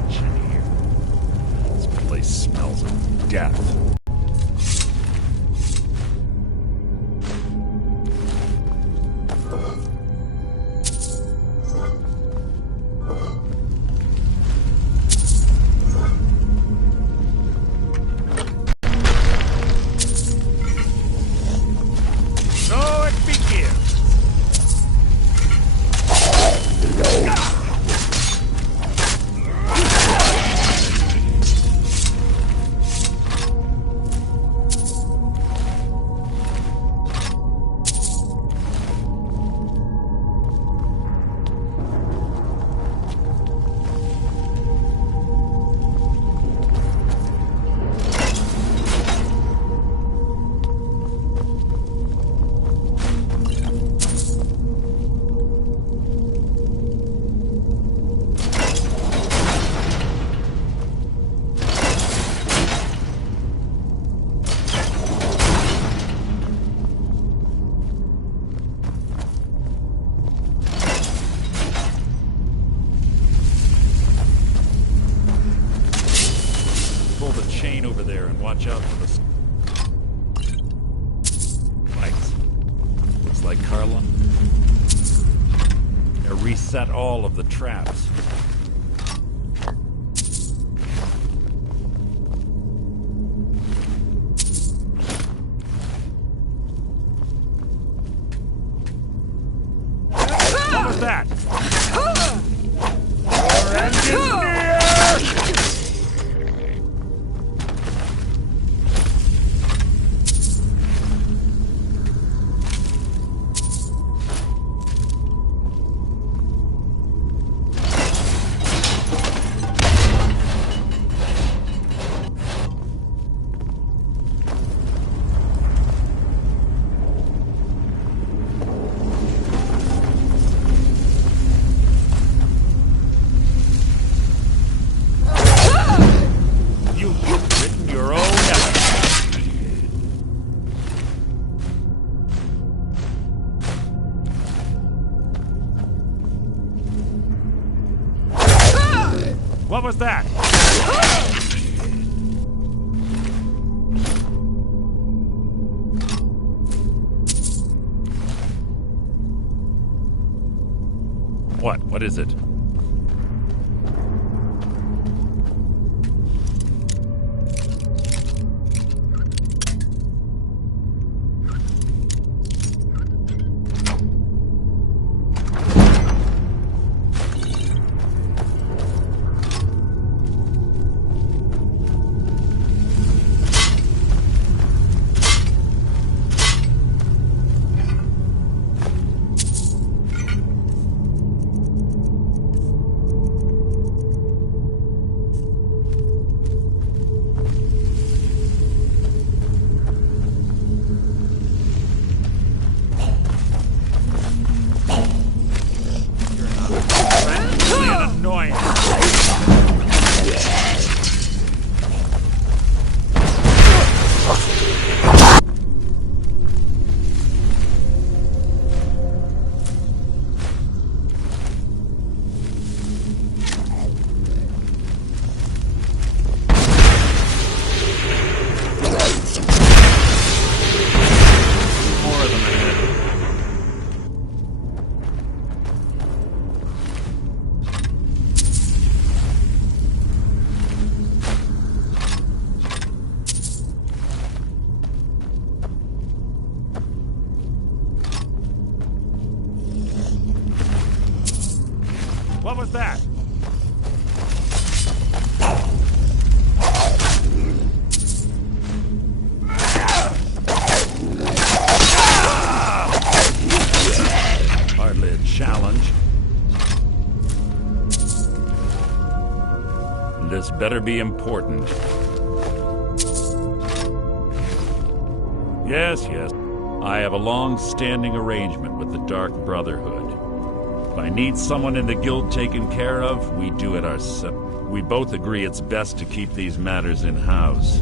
tension here. This place smells of death. Over there and watch out for the spikes. Looks like Carla. Now reset all of the traps. What was that? Your engine near! What was that? What is it? What was that? Hardly a challenge. This better be important. Yes. I have a long-standing arrangement with the Dark Brotherhood. If I need someone in the guild taken care of, we do it ourselves. We both agree it's best to keep these matters in-house.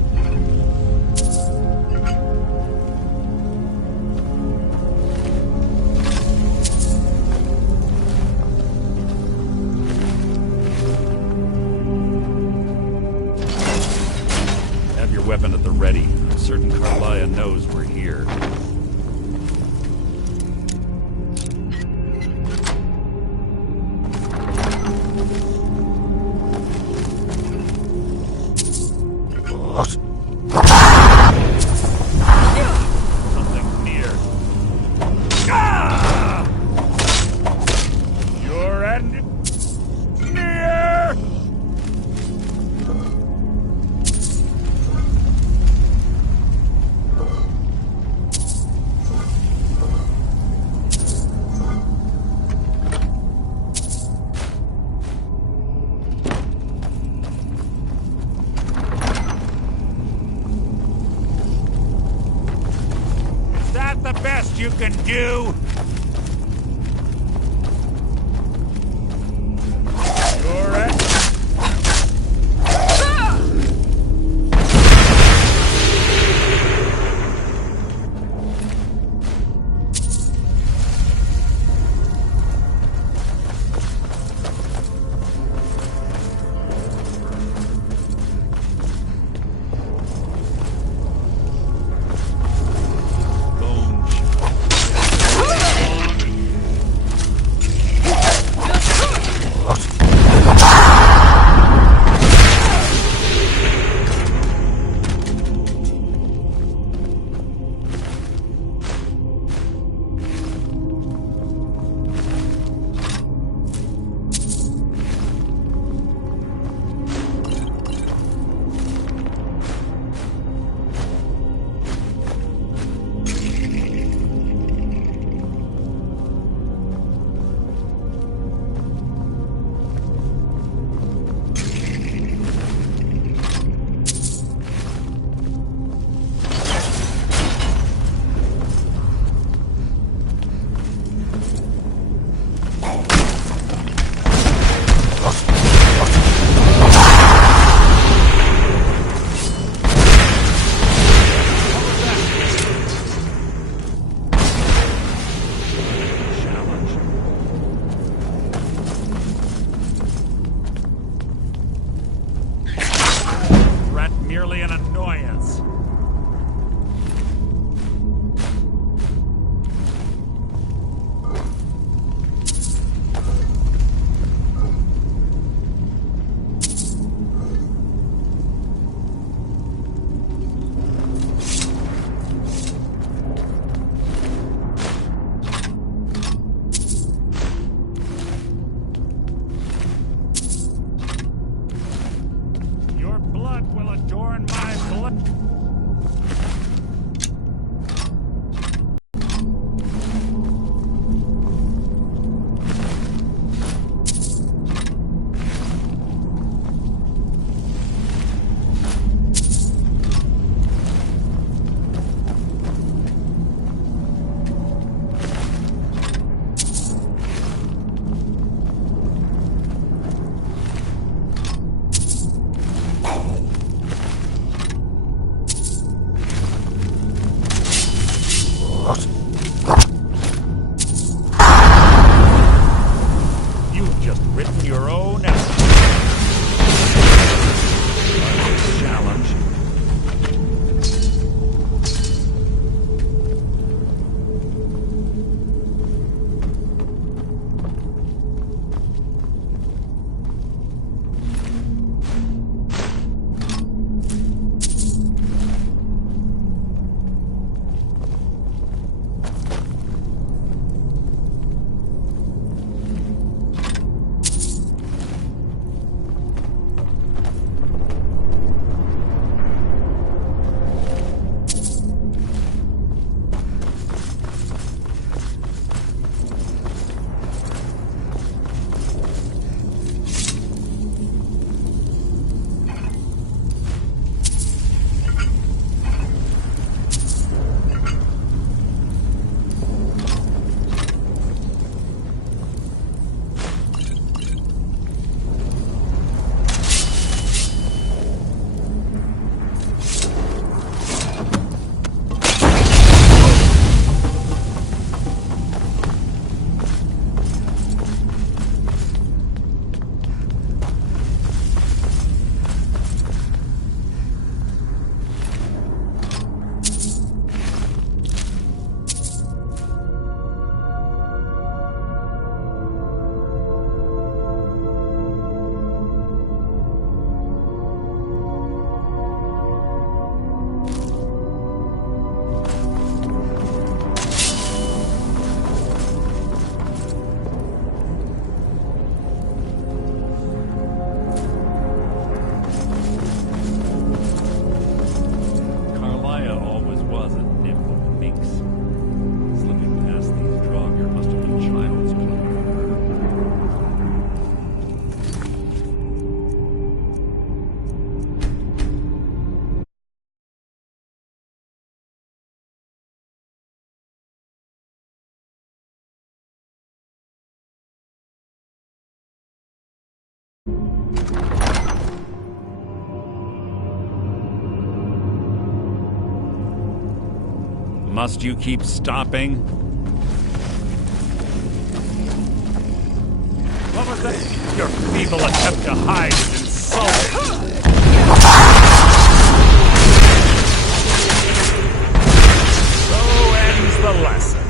weapon at the ready. I'm certain Carlia knows we're here. Something's near. Ah! Your end near! Is that the best you can do? You're at... Merely an annoyance. Your blood will adorn my blood. Must you keep stopping? What was that? Your feeble attempt to hide is insulting. So ends the lesson.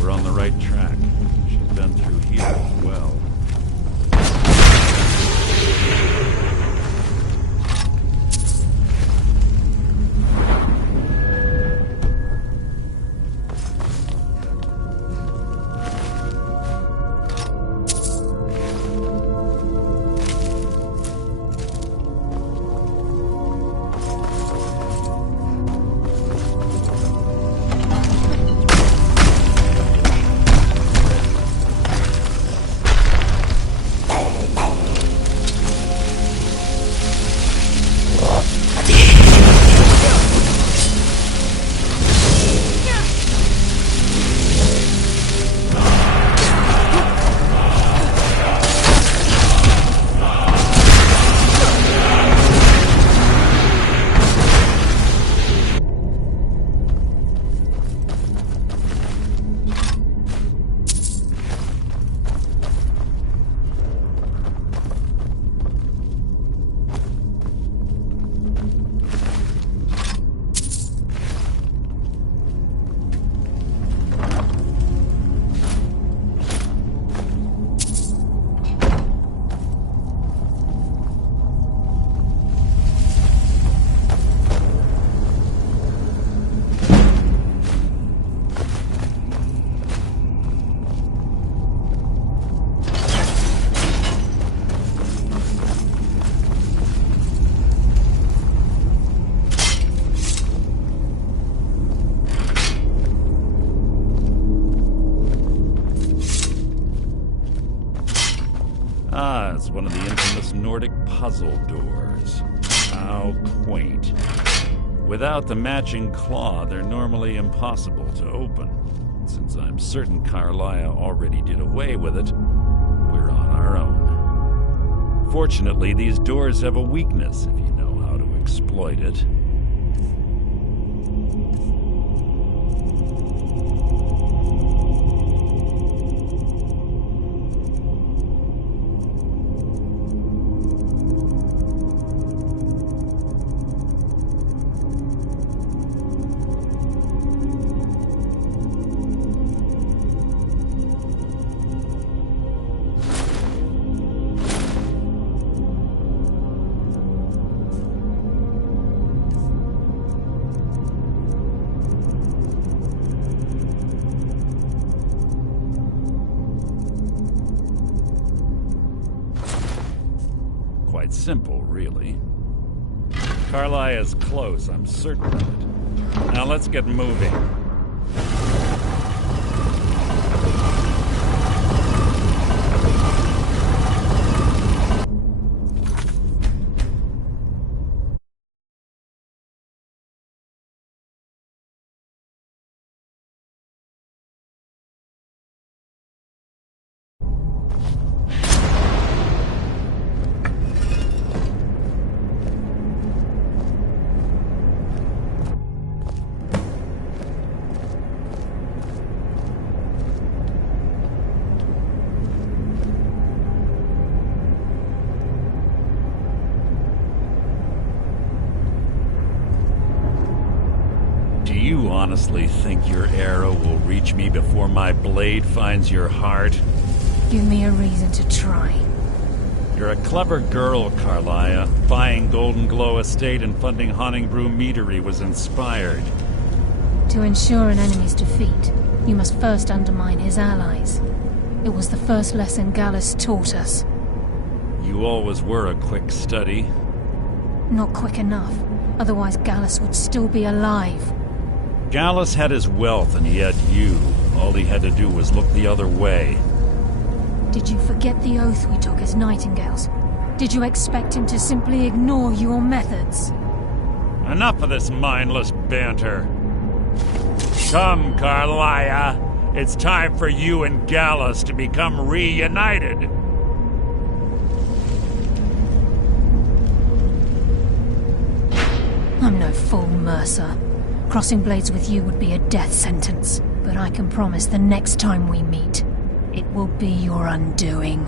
We're on the right track. She's been through here as well. Ah, it's one of the infamous Nordic puzzle doors. How quaint. Without the matching claw, they're normally impossible to open. Since I'm certain Carlia already did away with it, we're on our own. Fortunately, these doors have a weakness if you know how to exploit it. simple, really. Carlia's close, I'm certain of it. Now let's get moving. Do you honestly think your arrow will reach me before my blade finds your heart? Give me a reason to try. You're a clever girl, Carlia. Buying Golden Glow Estate and funding Honningbrew Meadery was inspired. To ensure an enemy's defeat, you must first undermine his allies. It was the first lesson Gallus taught us. You always were a quick study. Not quick enough, otherwise Gallus would still be alive. Gallus had his wealth and he had you. All he had to do was look the other way. Did you forget the oath we took as Nightingales? Did you expect him to simply ignore your methods? Enough of this mindless banter. Come, Carlia. It's time for you and Gallus to become reunited. I'm no fool, Mercer. Crossing blades with you would be a death sentence. But I can promise the next time we meet, it will be your undoing.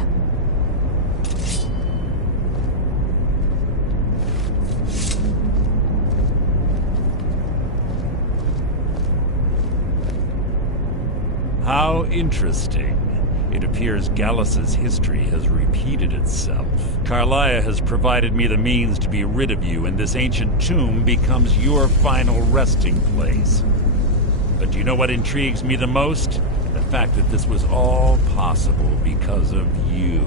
How interesting. It appears Gallus's history has repeated itself. Carlia has provided me the means to be rid of you, and this ancient tomb becomes your final resting place. But do you know what intrigues me the most? The fact that this was all possible because of you.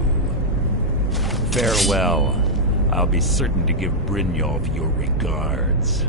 Farewell. I'll be certain to give Brynjolf your regards.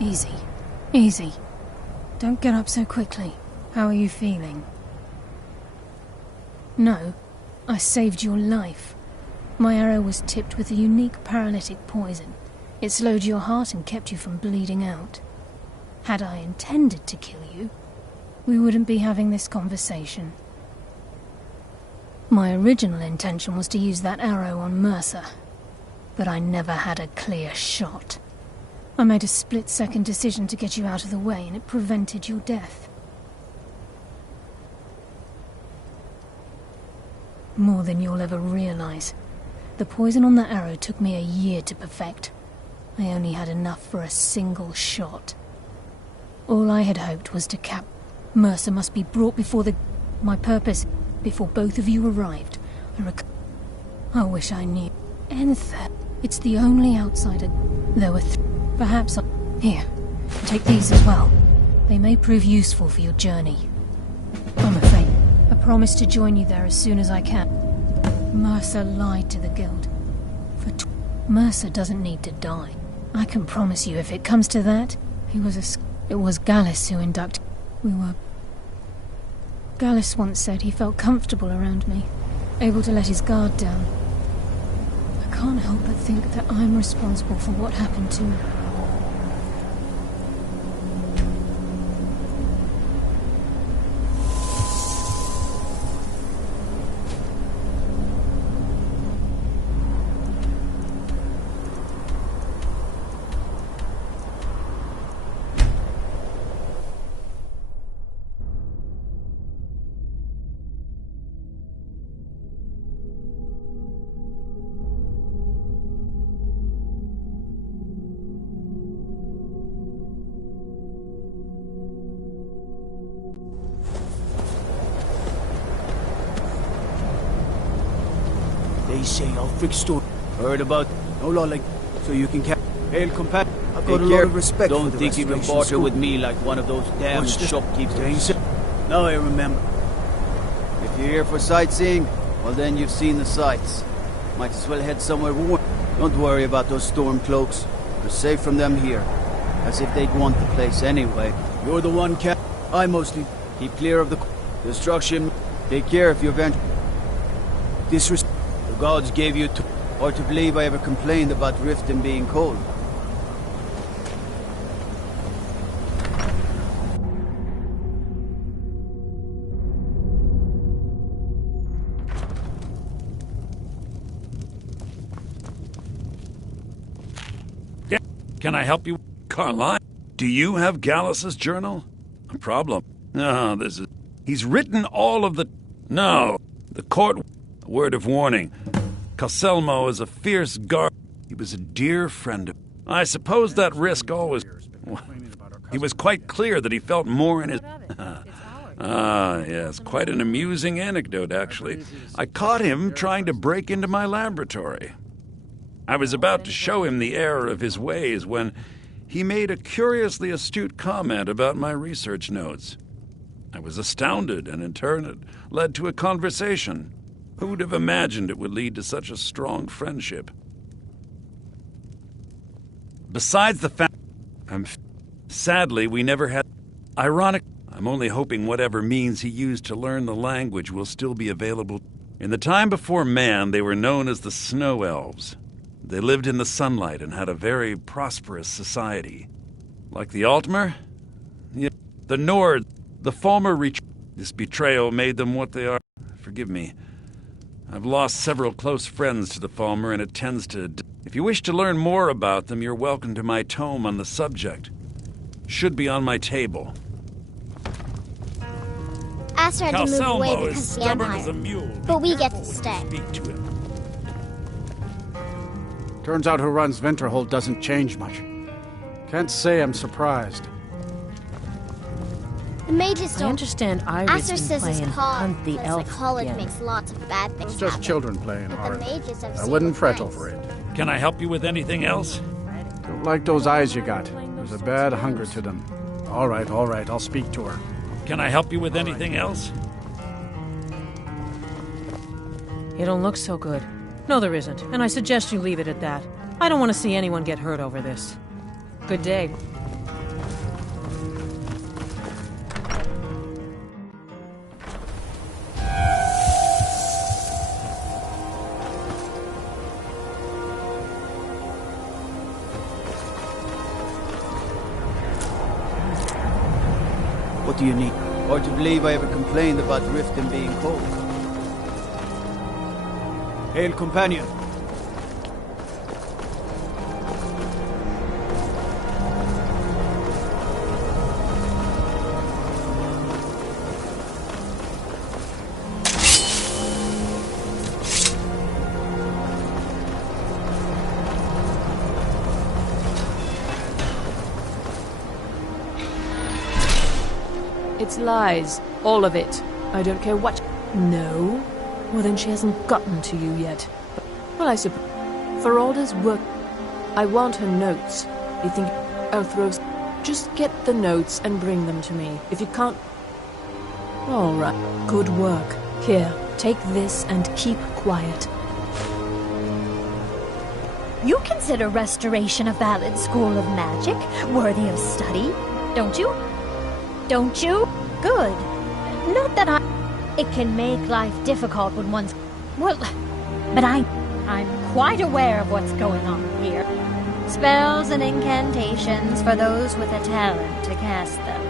Easy. Easy. Don't get up so quickly. How are you feeling? No, I saved your life. My arrow was tipped with a unique paralytic poison. It slowed your heart and kept you from bleeding out. Had I intended to kill you, we wouldn't be having this conversation. My original intention was to use that arrow on Mercer, but I never had a clear shot. I made a split-second decision to get you out of the way, and it prevented your death. More than you'll ever realize. The poison on that arrow took me a year to perfect. I only had enough for a single shot. All I had hoped was to cap... Mercer must be brought before the... My purpose, before both of you arrived. I wish I knew. Enther. It's the only outsider. There were Perhaps Here, take these as well. They may prove useful for your journey. I'm afraid. I promise to join you there as soon as I can. Mercer lied to the Guild. Mercer doesn't need to die. I can promise you, if it comes to that, it was Gallus who inducted... Gallus once said he felt comfortable around me, able to let his guard down. I can't help but think that I'm responsible for what happened to me. they say I'll fix store. Heard about no law like so you can hail companion. I've got a lot of respect. Don't for the think you can barter with me like one of those damn shopkeepers. Now I remember. If you're here for sightseeing, well then you've seen the sights. Might as well head somewhere warm. Don't worry about those storm cloaks. You're safe from them here. As if they'd want the place anyway. You're the one, Cap. I mostly keep clear of the destruction. Take care if you venture. Disrespect. The gods gave you to... Or to believe I ever complained about Riften being cold. Can I help you, Carline? Do you have Gallus's journal? A problem? No, this is... He's written all of the... No, the court... A word of warning. Calselmo is a fierce guard. He was a dear friend of... I suppose that risk always... He was quite clear that he felt more in his... Yes, quite an amusing anecdote, actually. I caught him trying to break into my laboratory. I was about to show him the error of his ways when he made a curiously astute comment about my research notes. I was astounded, and in turn it led to a conversation. Who would have imagined it would lead to such a strong friendship? Besides the fact... Sadly, we never had... Ironic... I'm only hoping whatever means he used to learn the language will still be available. In the time before man, they were known as the Snow Elves. They lived in the sunlight and had a very prosperous society. Like the Altmer? Yeah, the Nord, the Falmer This betrayal made them what they are. Forgive me. I've lost several close friends to the Falmer, and it tends to... If you wish to learn more about them, you're welcome to my tome on the subject. Should be on my table. Aster had to move away Calselmo is because of the stubborn as a Empire, mule. but we get to stay. Speak to him. Turns out who runs Venterhold doesn't change much. Can't say I'm surprised. The mages I don't... understand Aster Iris been says his playing cause, Hunt the Elf college again. makes lots of bad things It's just happen. children playing But hard. the mages have I seen wouldn't what's fret nice. over it. Can I help you with anything else? Don't like those eyes you got. There's a bad hunger to them. All right, I'll speak to her. Can I help you with anything else? You don't look so good. No, there isn't, and I suggest you leave it at that. I don't want to see anyone get hurt over this. Good day. What do you need? Or to believe I ever complained about Riften being cold. hail companion. It's lies. All of it. I don't care what... No? Well, then she hasn't gotten to you yet. Well, I suppose... For Alder's work... I want her notes. You think I'll throw... Just get the notes and bring them to me. If you can't... All right. Good work. Here, take this and keep quiet. You consider restoration a valid school of magic, worthy of study, don't you? Don't you? Good. Not that It can make life difficult when one's... Well, but I'm quite aware of what's going on here. Spells and incantations for those with a talent to cast them.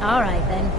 All right, then.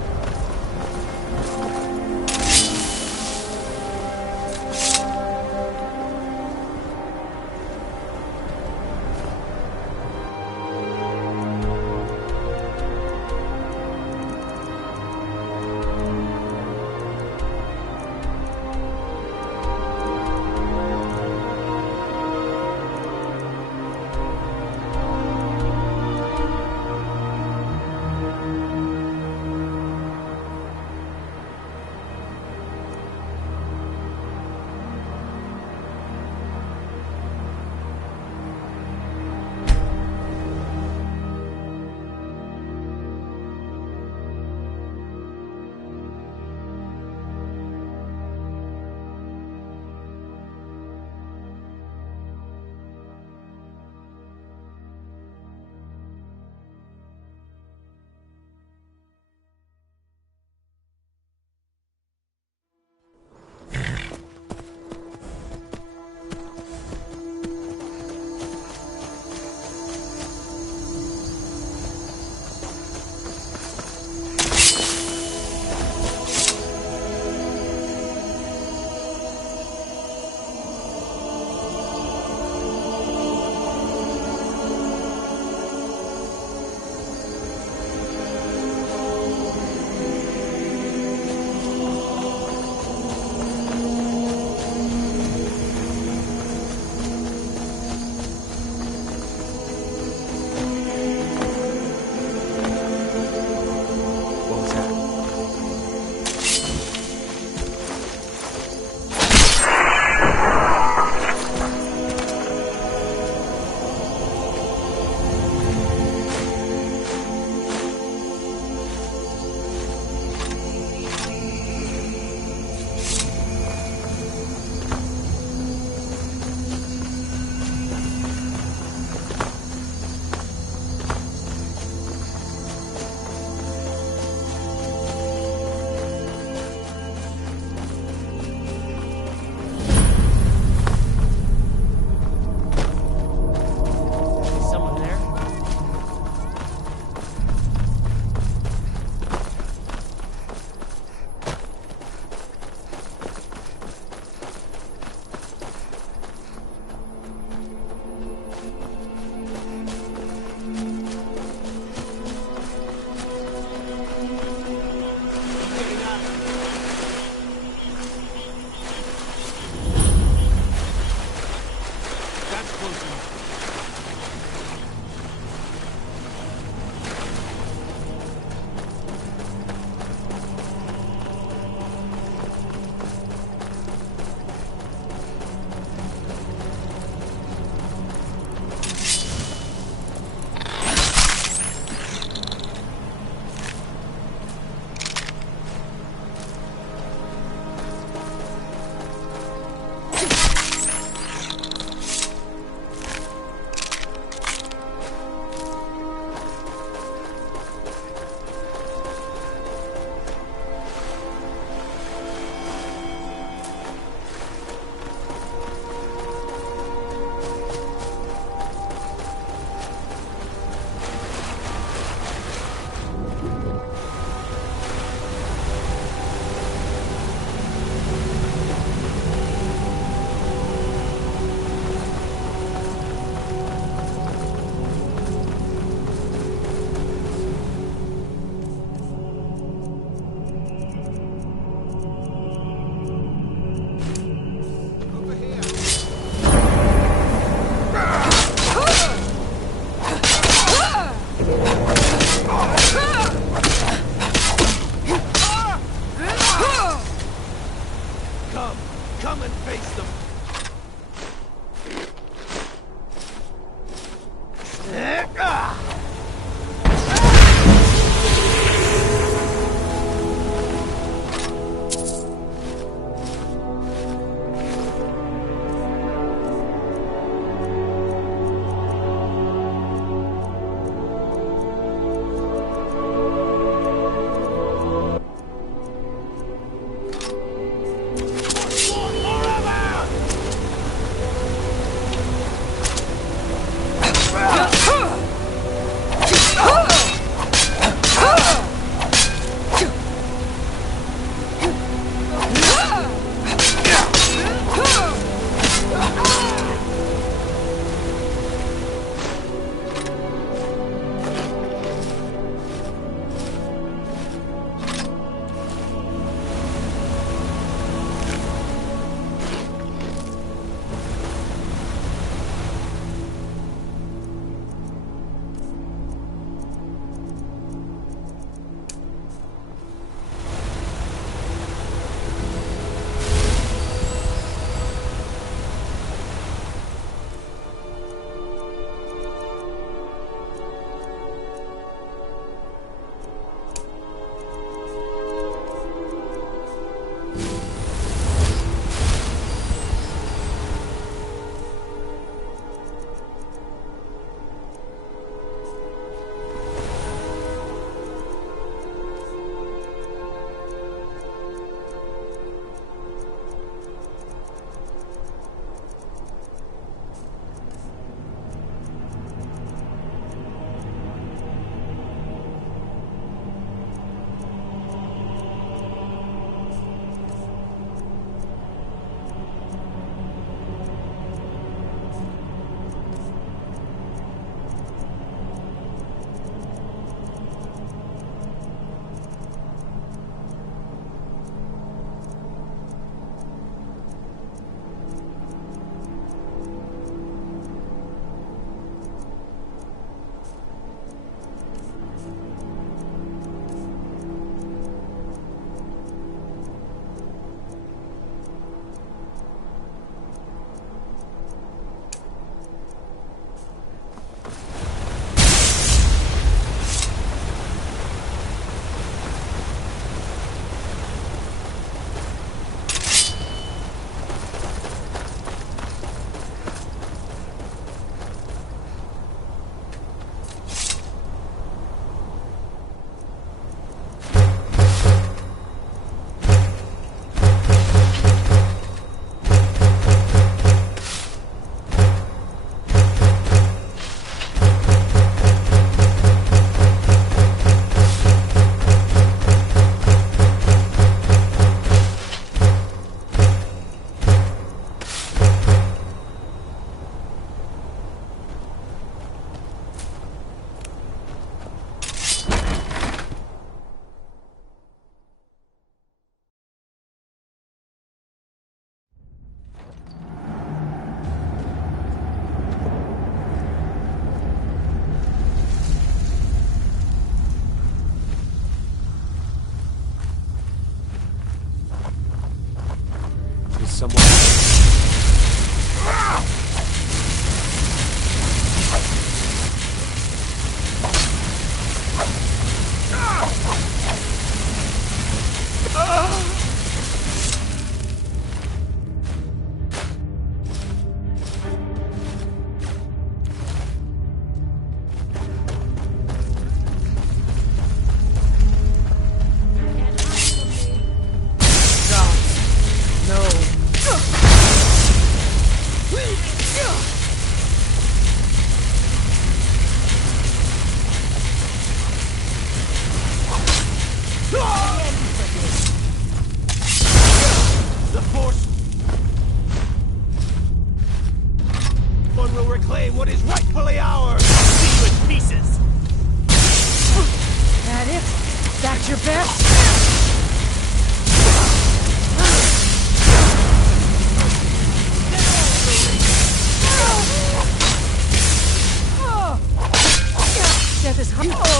this high.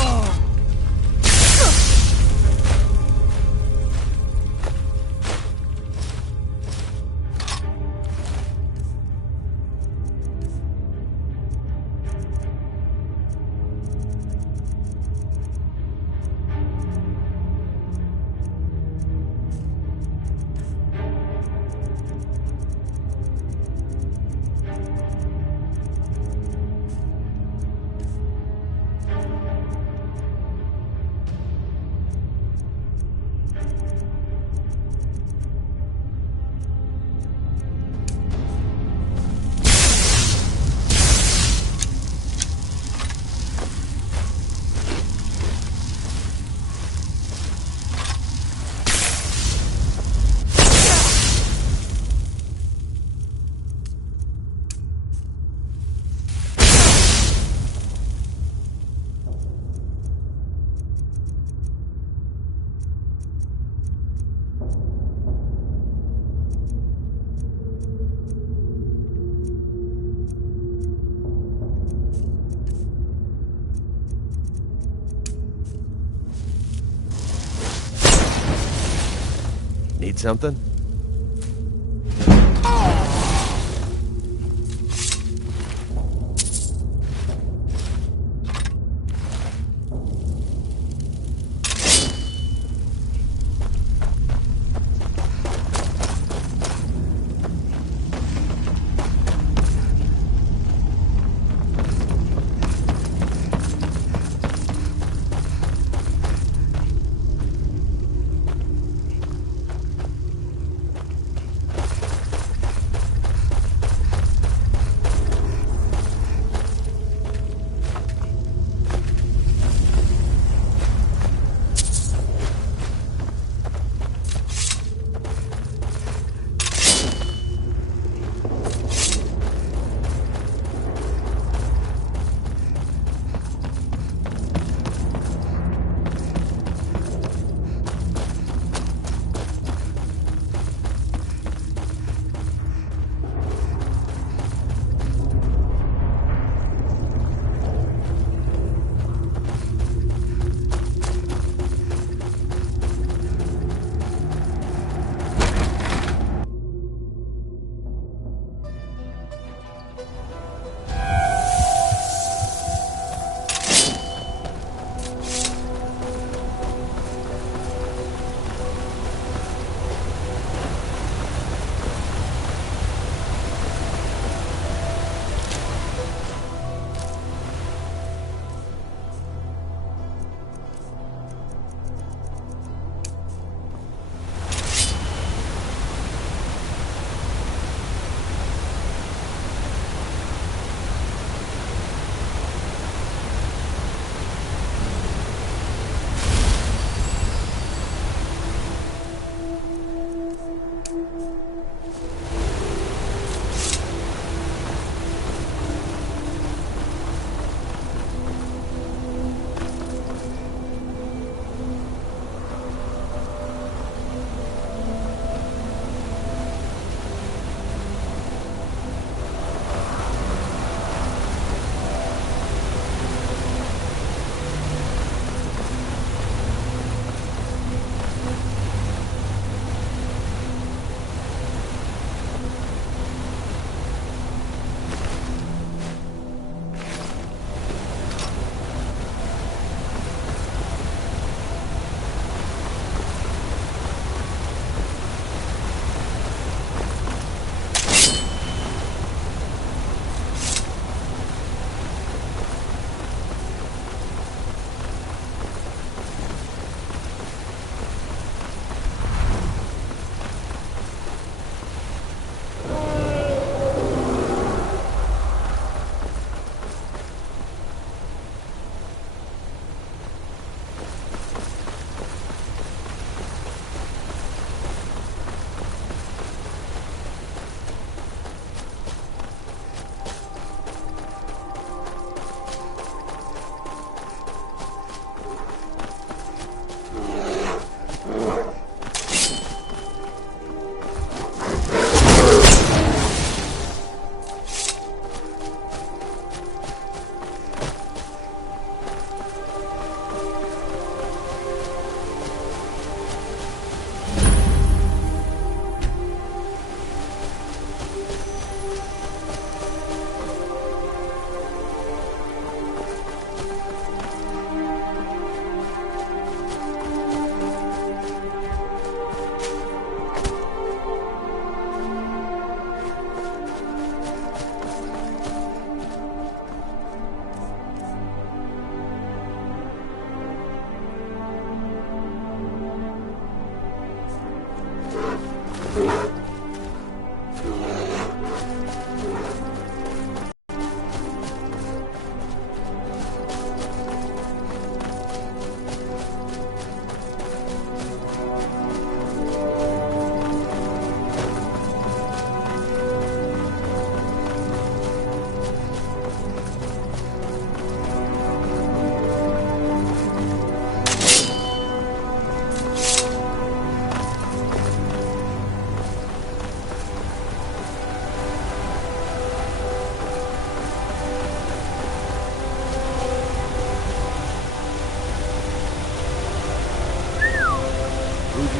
Need something?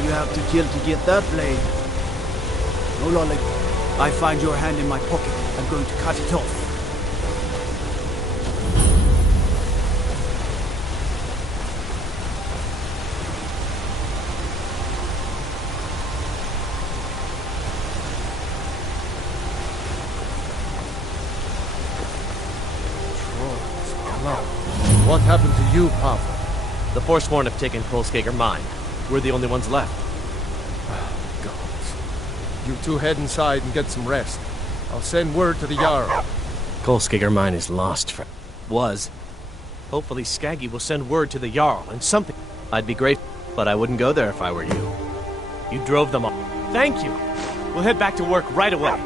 you have to kill to get that blade? No, Lolly. I find your hand in my pocket. I'm going to cut it off. What happened to you, Papa? The Forsworn have taken Kolskager mine. We're the only ones left. Gods. You two head inside and get some rest. I'll send word to the Jarl. Kolskager mine is lost for... Was. Hopefully Skaggy will send word to the Jarl and something. I'd be grateful, but I wouldn't go there if I were you. You drove them all. Thank you. We'll head back to work right away.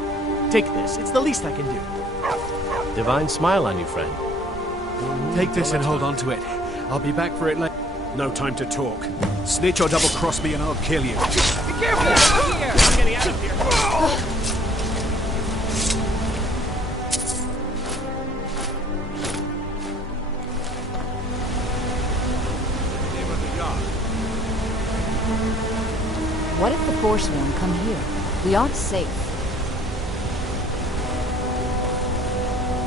Take this. It's the least I can do. Divine smile on you, friend. Take this and hold on to it. I'll be back for it later. No time to talk. Snitch or double-cross me and I'll kill you. Be careful! I'm getting out of here. What if the Forsworn come here? We aren't safe.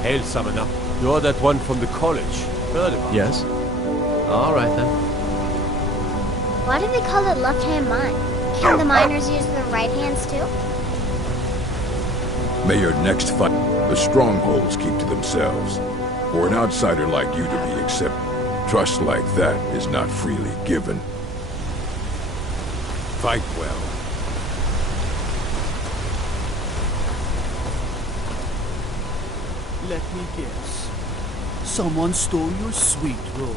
Hail, Summoner. You're that one from the college. Heard of it? Yes. All right, then. Why do they call it left-hand mine? Can the miners use their right hands too? May your next fight, the strongholds keep to themselves. For an outsider like you to be accepted, trust like that is not freely given. Fight well. Let me guess. Someone stole your sweet roll.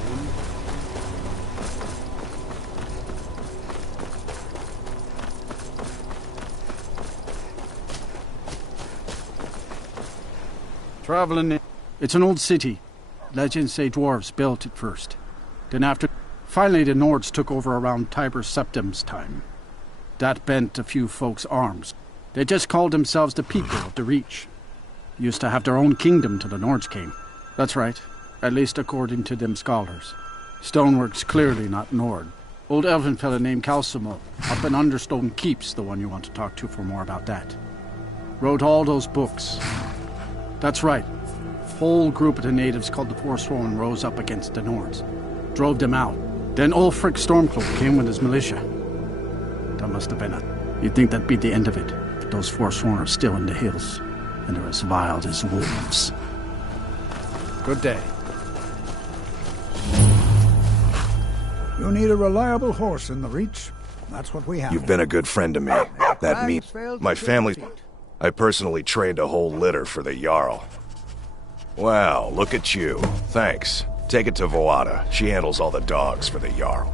Traveling in. It's an old city. Legends say dwarves built it first. Then finally the Nords took over around Tiber Septim's time. That bent a few folks' arms. They just called themselves the people of the Reach. Used to have their own kingdom till the Nords came. That's right, at least according to them scholars. Stonework's clearly not Nord. Old elven fella named Calcimo, up in Understone Keep's the one you want to talk to for more about that. Wrote all those books. That's right. Whole group of the natives called the Forsworn rose up against the Nords. Drove them out. Then Ulfric Stormcloak came with his militia. That must have been it. You'd think that'd be the end of it. But those Forsworn are still in the hills. And they're as wild as wolves. Good day. You need a reliable horse in the Reach. That's what we have. You've been a good friend to me. That means my family... I personally trained a whole litter for the Jarl. Wow, look at you. Thanks. Take it to Voada. She handles all the dogs for the Jarl.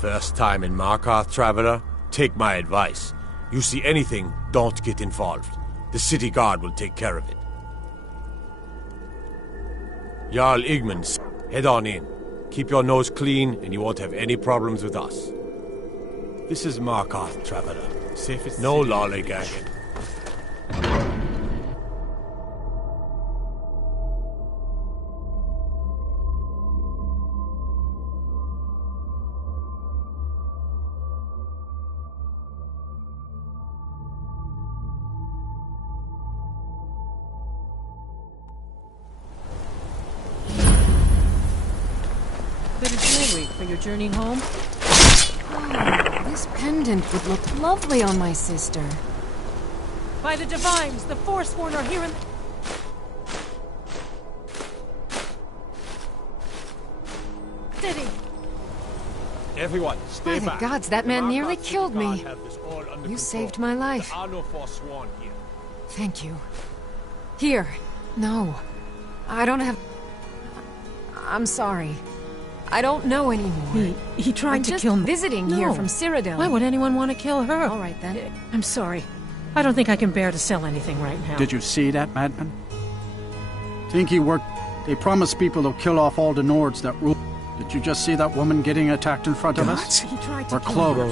First time in Markarth, traveler? Take my advice. You see anything, don't get involved. The city guard will take care of it. Jarl Igmans, head on in. Keep your nose clean, and you won't have any problems with us. This is Markarth, traveler. Safest no lollygagging. Bit of jewelry for your journey home? This pendant would look lovely on my sister. By the Divines, the Forsworn are here in... City! Everyone, stay By back. the gods, that man nearly Markarth killed City me. Guard have this all under You control. saved my life. There are no Forsworn here. Thank you. Here. No. I don't have... I'm sorry. I don't know anymore. He tried I'm to just kill me. visiting here from Cyrodiil. Why would anyone want to kill her? All right, then. I'm sorry. I don't think I can bear to sell anything right now. Did you see that, madman? Think he worked... They promised people they'll kill off all the Nords that rule. Did you just see that woman getting attacked in front of us? He tried to We're kill closed. her. All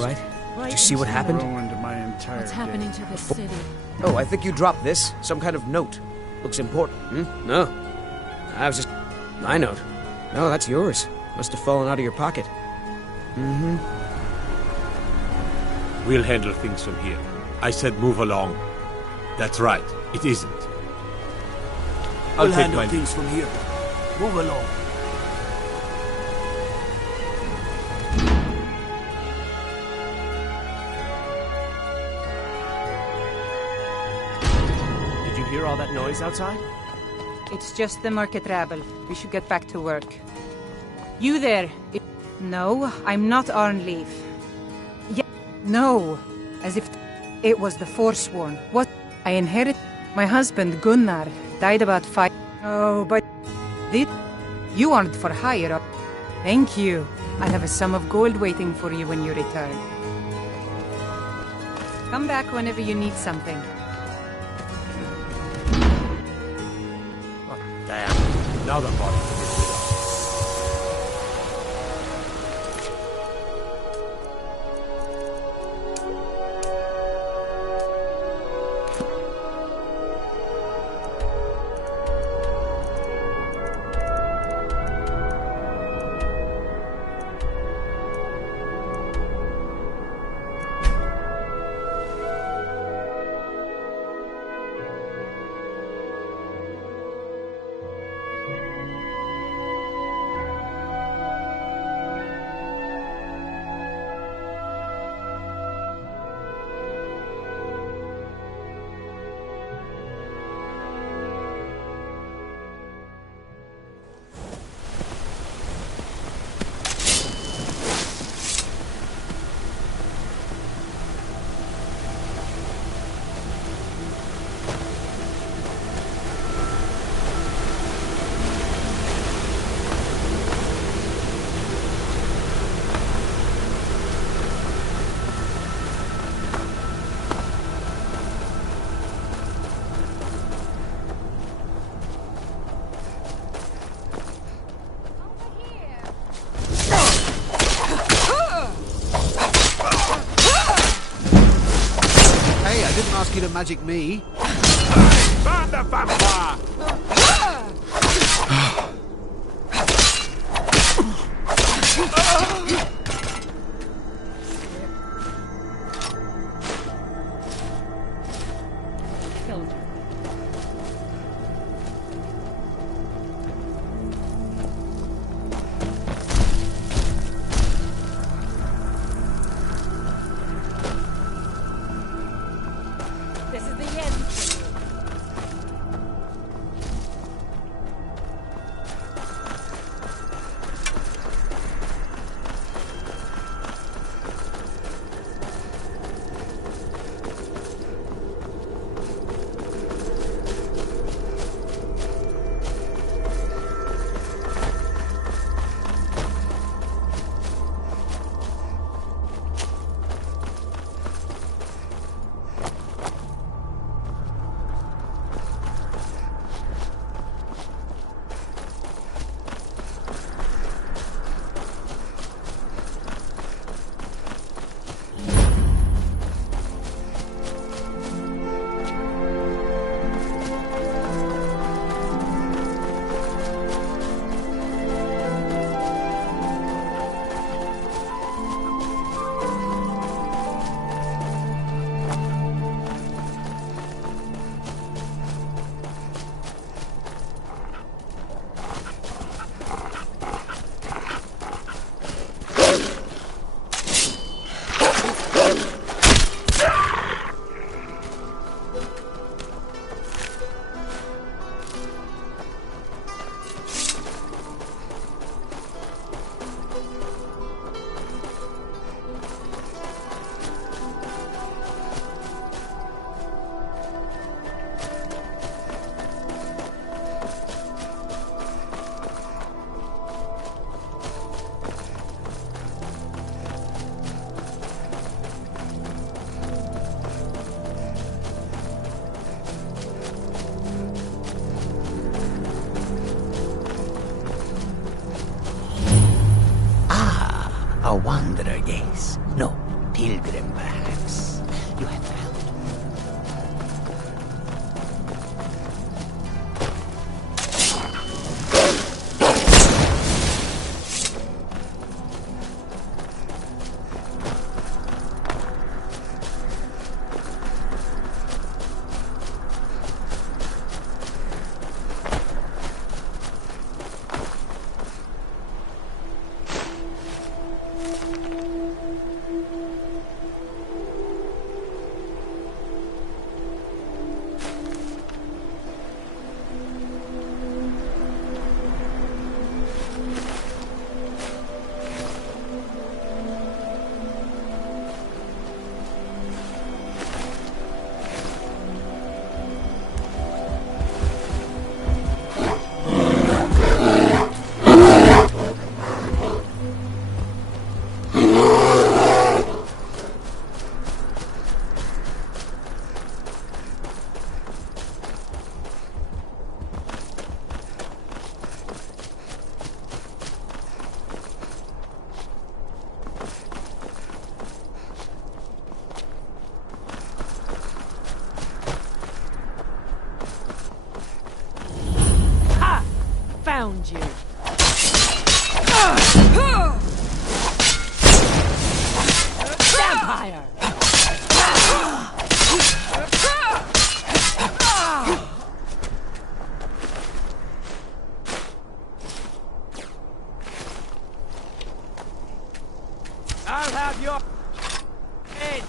right. Did you see what happened? Ruined my entire What's happening to the city? Oh, I think you dropped this. Some kind of note. Looks important. No. I was just... My note. No, that's yours. Must have fallen out of your pocket. Mm-hmm. We'll handle things from here. I said move along. That's right. It isn't. I'll We'll take handle my things from here. Move along. Did you hear all that noise outside? It's just the market rabble. We should get back to work. You there? No, I'm not Arnleif. Yeah, no. As if it was the Forsworn. What? I inherit. My husband, Gunnar, died about 5... Oh, but... You aren't for hire. Thank you. I'll have a sum of gold waiting for you when you return. Come back whenever you need something. Oh, damn. Now the body to get rid of. Ask you to magic me. Burn the vampire! This is the end. A wanderer, yes. No, pilgrim, perhaps. You have found. found you. Vampire! I'll have your head.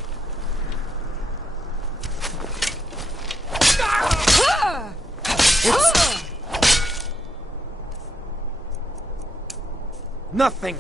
Nothing.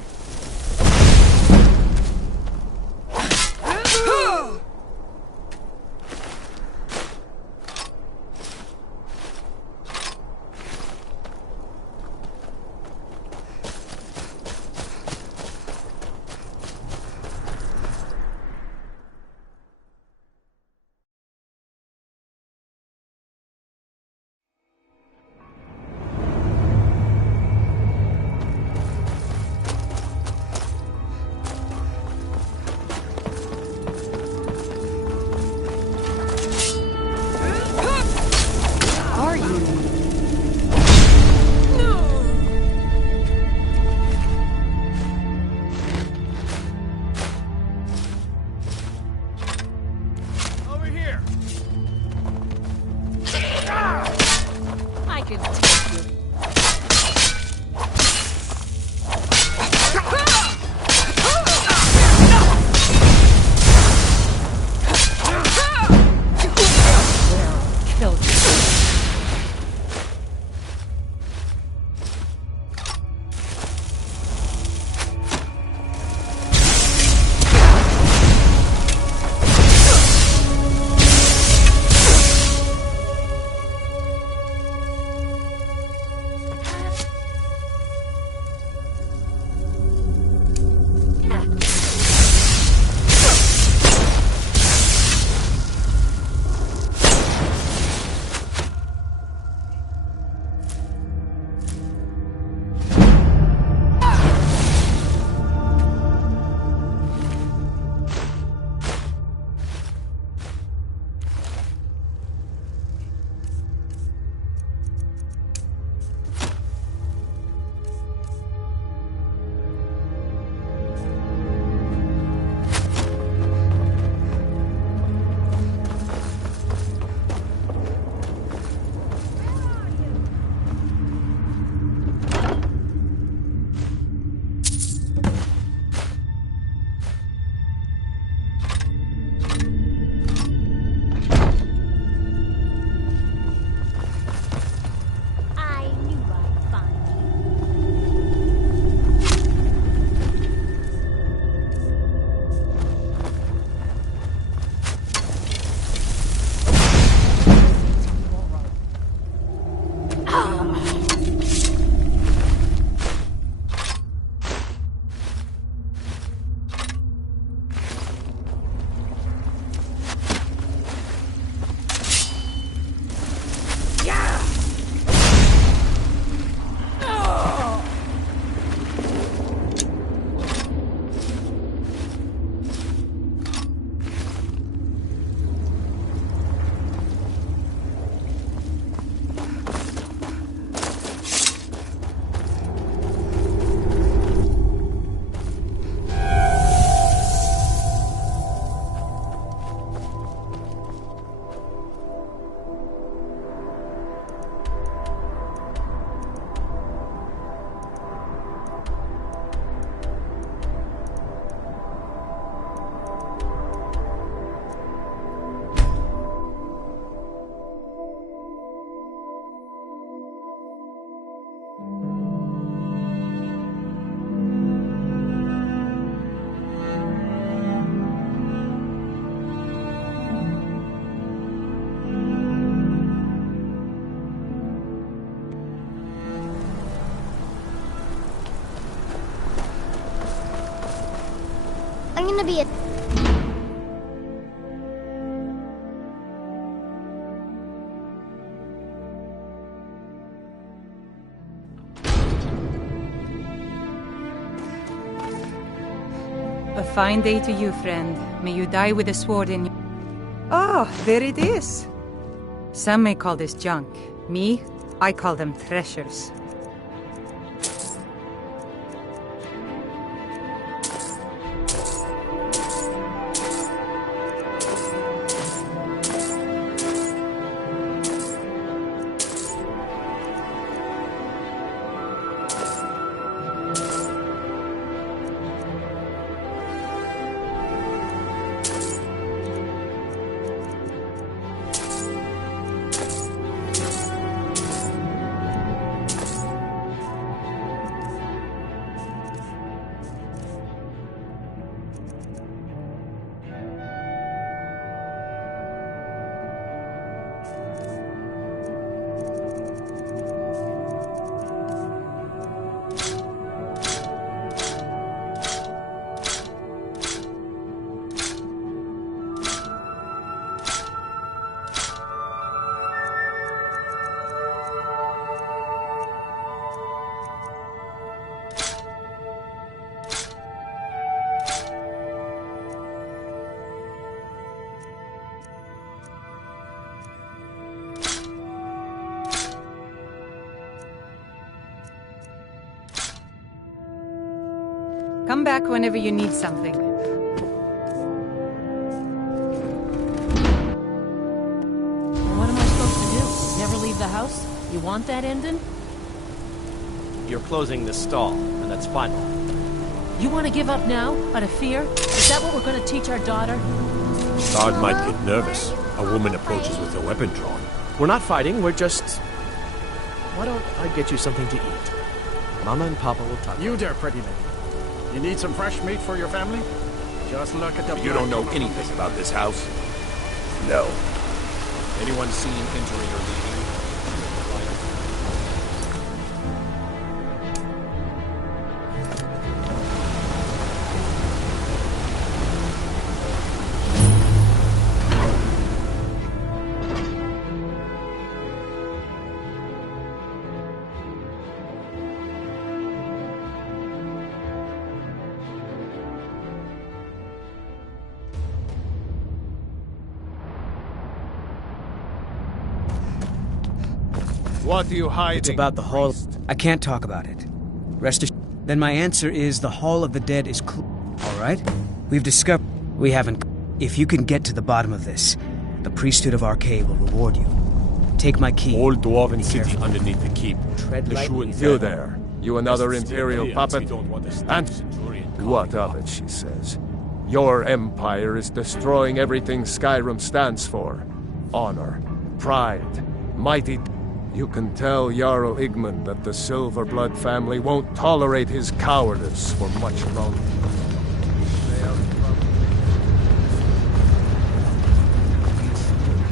I'm gonna be a... A fine day to you, friend. May you die with a sword in your... Oh, there it is. Some may call this junk. Me, I call them treasures. Come back whenever you need something. What am I supposed to do? Never leave the house? You want that ending? You're closing this stall, and that's final. You want to give up now, out of fear? Is that what we're going to teach our daughter? Guard might get nervous. A woman approaches with a weapon drawn. We're not fighting, we're just... Why don't I get you something to eat? Mama and Papa will talk. You there, pretty lady. You need some fresh meat for your family? Just look at the... You don't know anything about this house? No. Anyone seen entering or leaving? What are you hiding? It's about the Hall. I can't talk about it. Rest assured. Then my answer is the Hall of the Dead is all right? We've discovered... We haven't... If you can get to the bottom of this, the priesthood of Arcade will reward you. Take my key. Old dwarven city underneath the keep. Tread lightly. You there. You another Imperial puppet? And what of it, she says. Your empire is destroying everything Skyrim stands for. Honor, pride, mighty... You can tell Jarl Igmund that the Silverblood family won't tolerate his cowardice for much longer.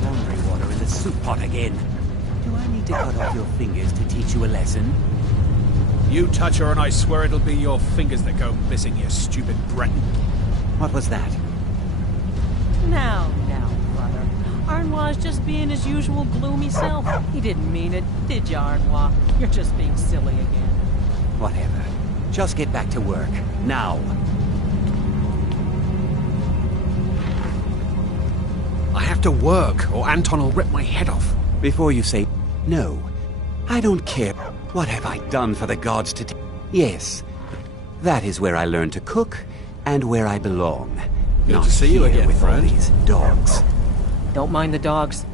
Laundry water in the soup pot again. Do I need to cut off your fingers to teach you a lesson? You touch her and I swear it'll be your fingers that go missing, you stupid Breton. What was that? Now, brother. Arnois is just being his usual gloomy self. He didn't mean it, did you, Arnois? You're just being silly again. Whatever. Just get back to work. Now. I have to work, or Anton will rip my head off. Before you say no, I don't care. What have I done for the gods to... Yes, that is where I learned to cook, and where I belong. Good Not to see you again, with friend. all these dogs. Don't mind the dogs.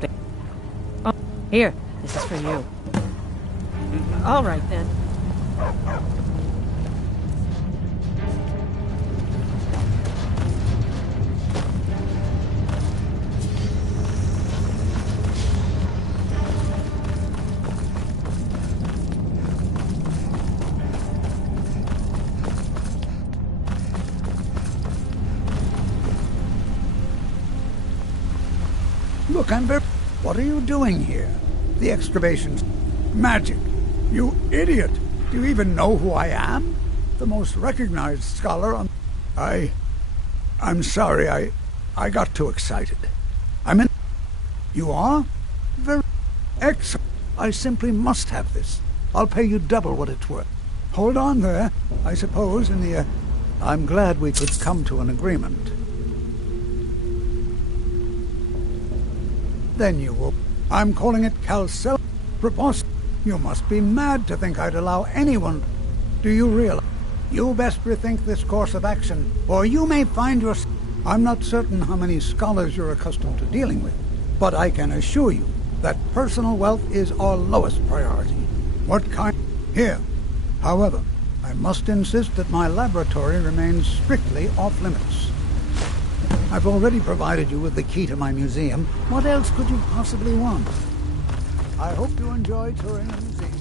Oh, here. This is for you. All right, then. Look, Amber, what are you doing here? The excavations. Magic. You idiot! Do you even know who I am? The most recognized scholar on... I'm sorry, I got too excited. I'm in... You are? Very... Excellent. I simply must have this. I'll pay you double what it's worth. Hold on there. I suppose in the... I'm glad we could come to an agreement. Then you will... I'm calling it Calcel... Preposterous. You must be mad to think I'd allow anyone... Do you realize? You best rethink this course of action, or you may find yourself... I'm not certain how many scholars you're accustomed to dealing with, but I can assure you that personal wealth is our lowest priority. What kind... Here. However, I must insist that my laboratory remains strictly off-limits. I've already provided you with the key to my museum. What else could you possibly want? I hope you enjoy touring the museum.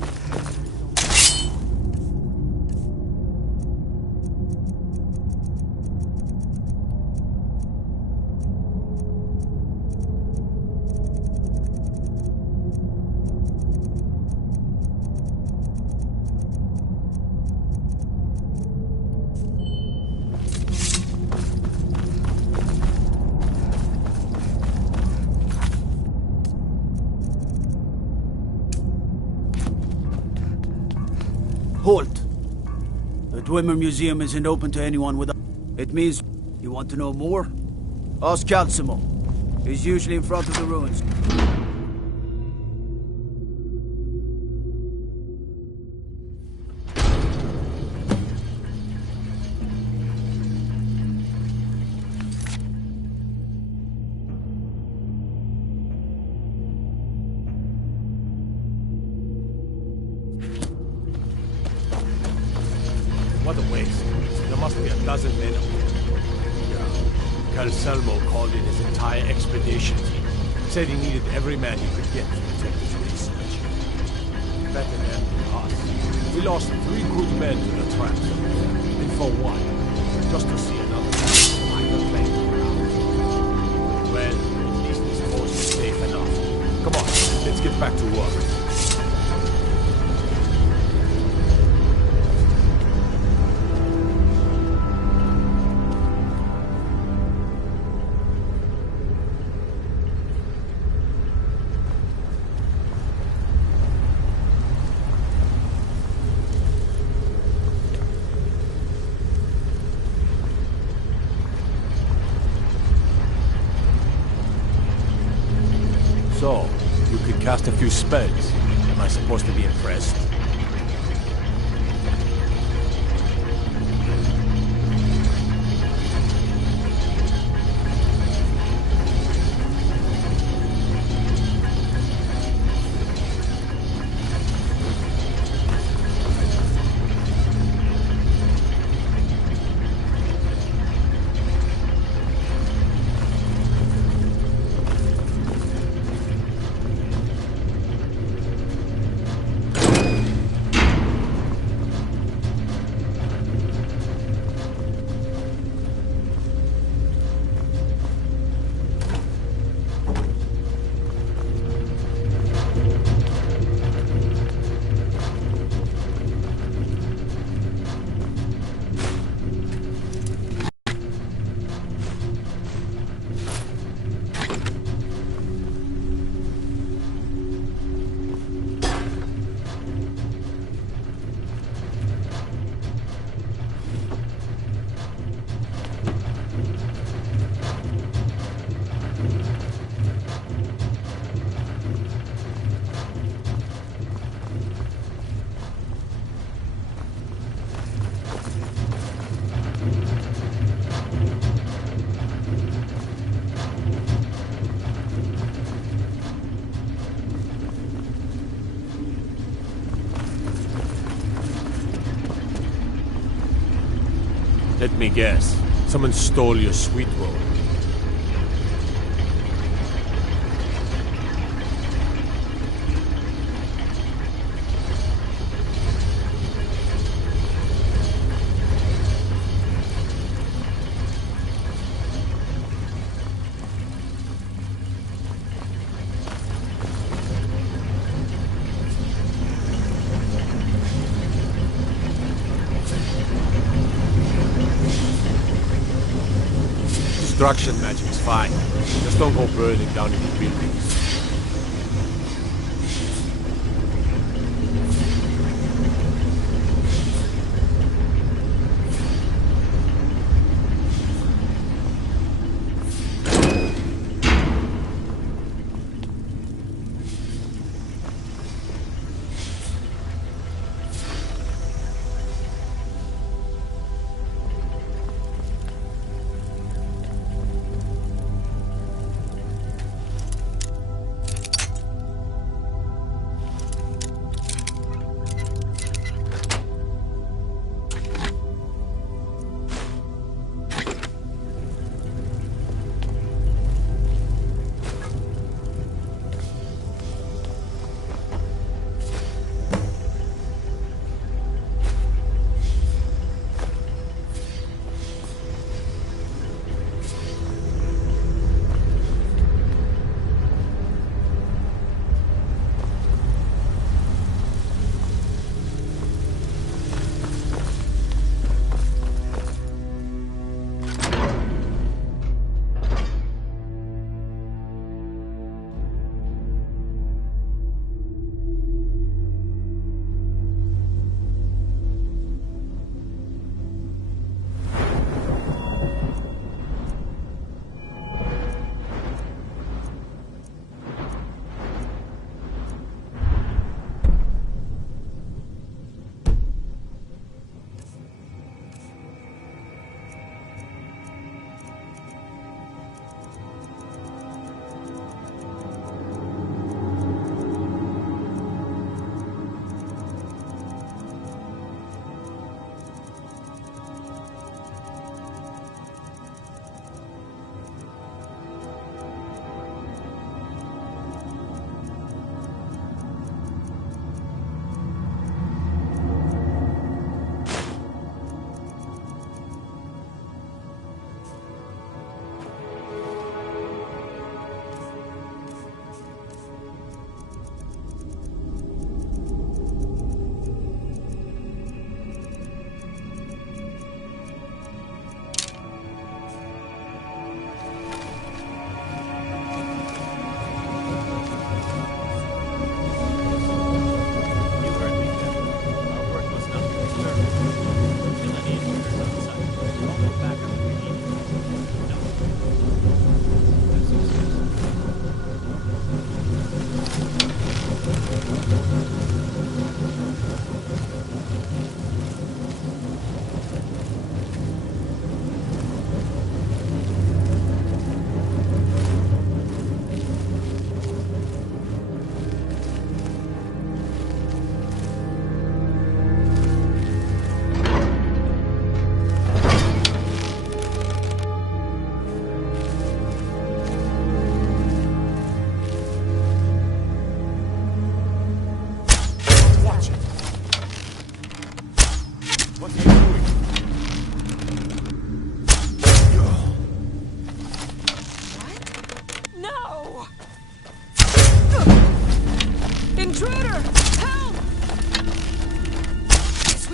Halt! The Dwemer Museum isn't open to anyone without... It means... You want to know more? Ask Calcimo. He's usually in front of the ruins. must be a dozen men up there. Yeah. Calselmo called in his entire expedition team. Said he needed every man he could get to protect his research. Better than us. We lost 3 good men to the traps. And for what? Just to see another minor plane around. Well, at least this coast is safe enough. Come on, let's get back to work. So, you could cast a few spells. Am I supposed to be impressed? Let me guess. Someone stole your sweet roll. Destruction magic's fine. Just don't go burning down any buildings.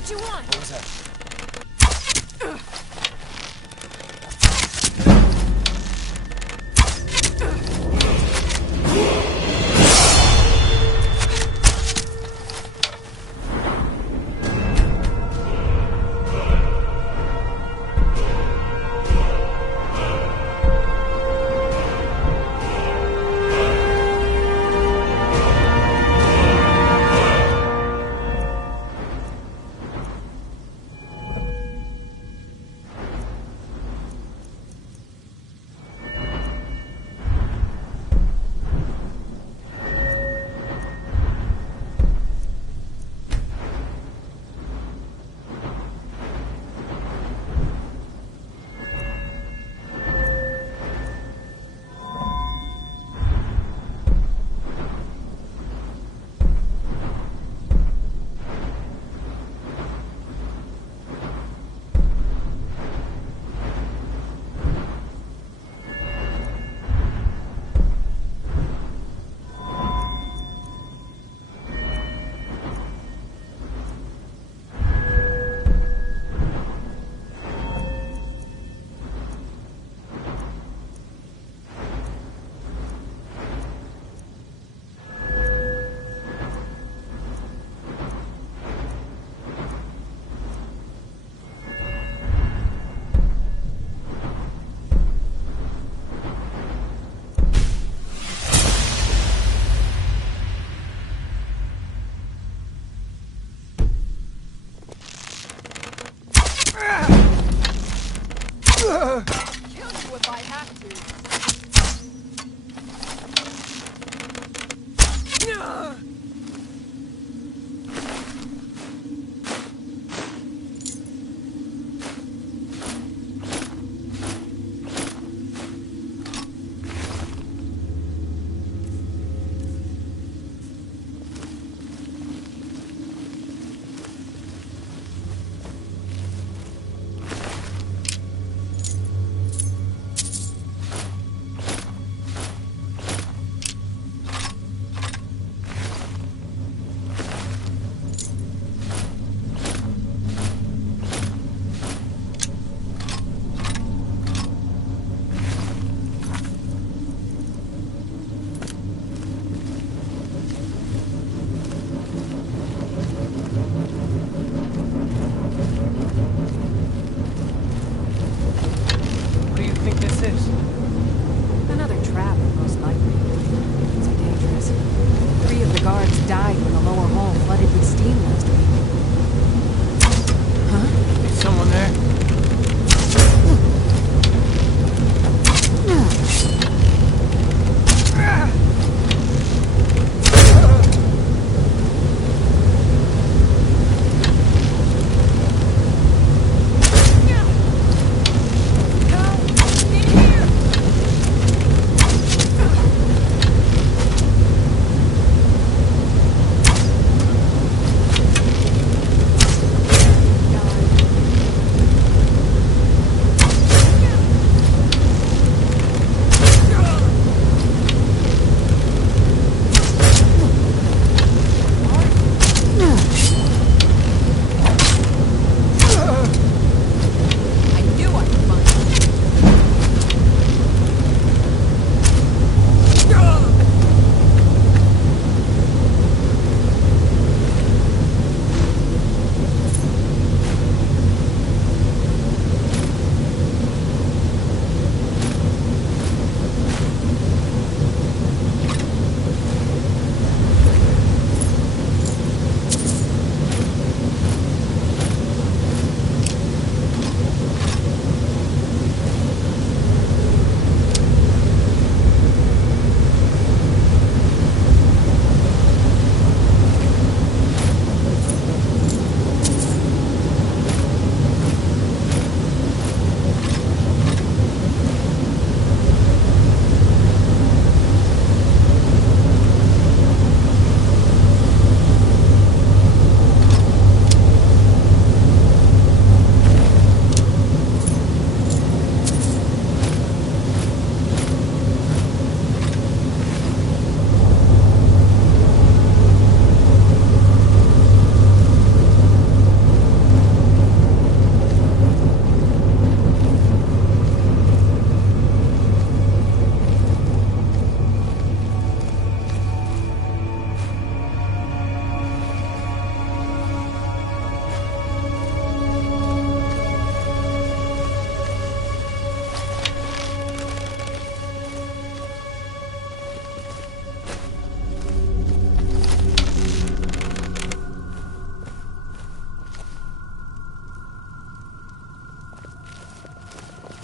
what you want. What was that?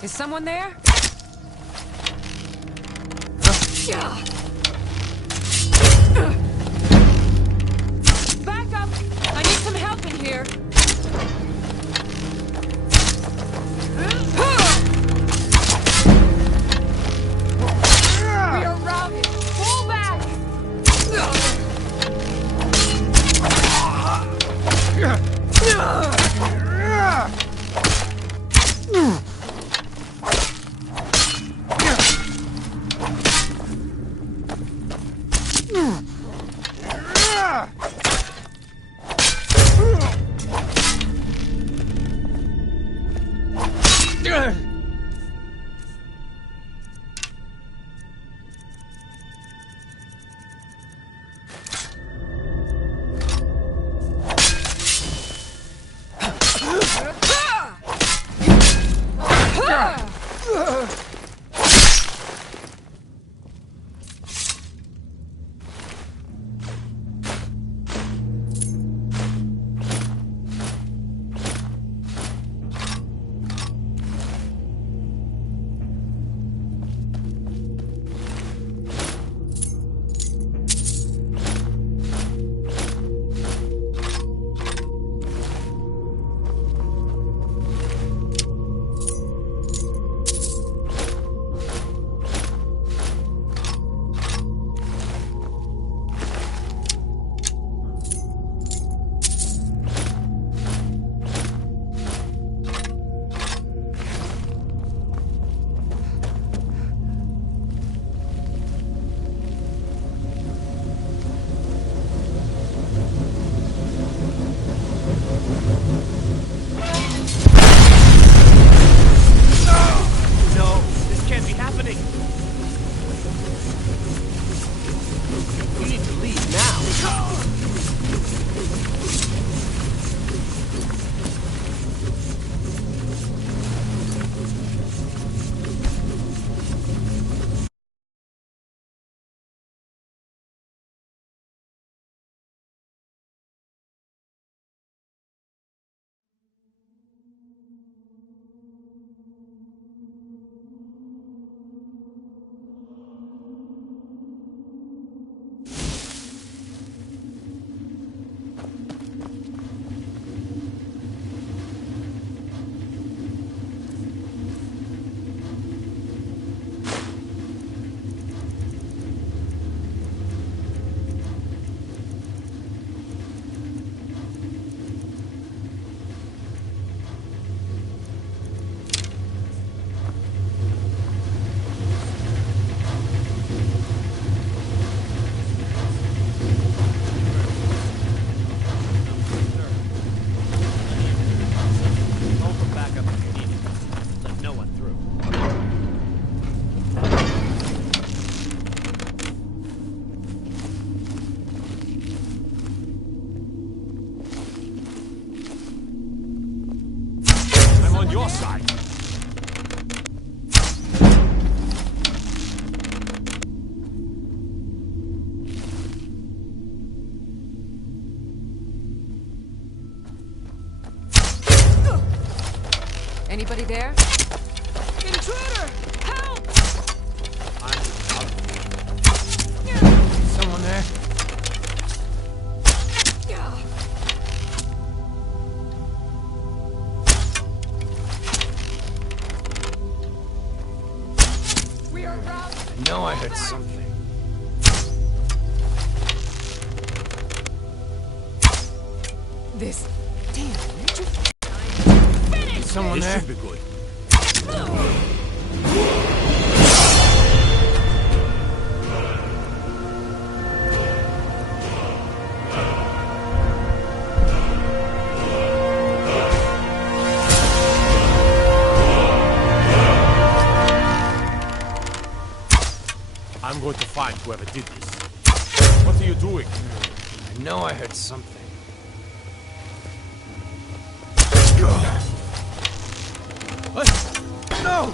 Is someone there? Back up! I need some help in here. We are routed. Pull back! your side. Anybody there? Intruder! Help! Someone there? We are routed. I know I heard something. This. Damn, Richard. Someone there? This should be good. I'm going to find whoever did this. What are you doing? I know I heard something. No!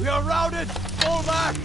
We are routed! Fall back!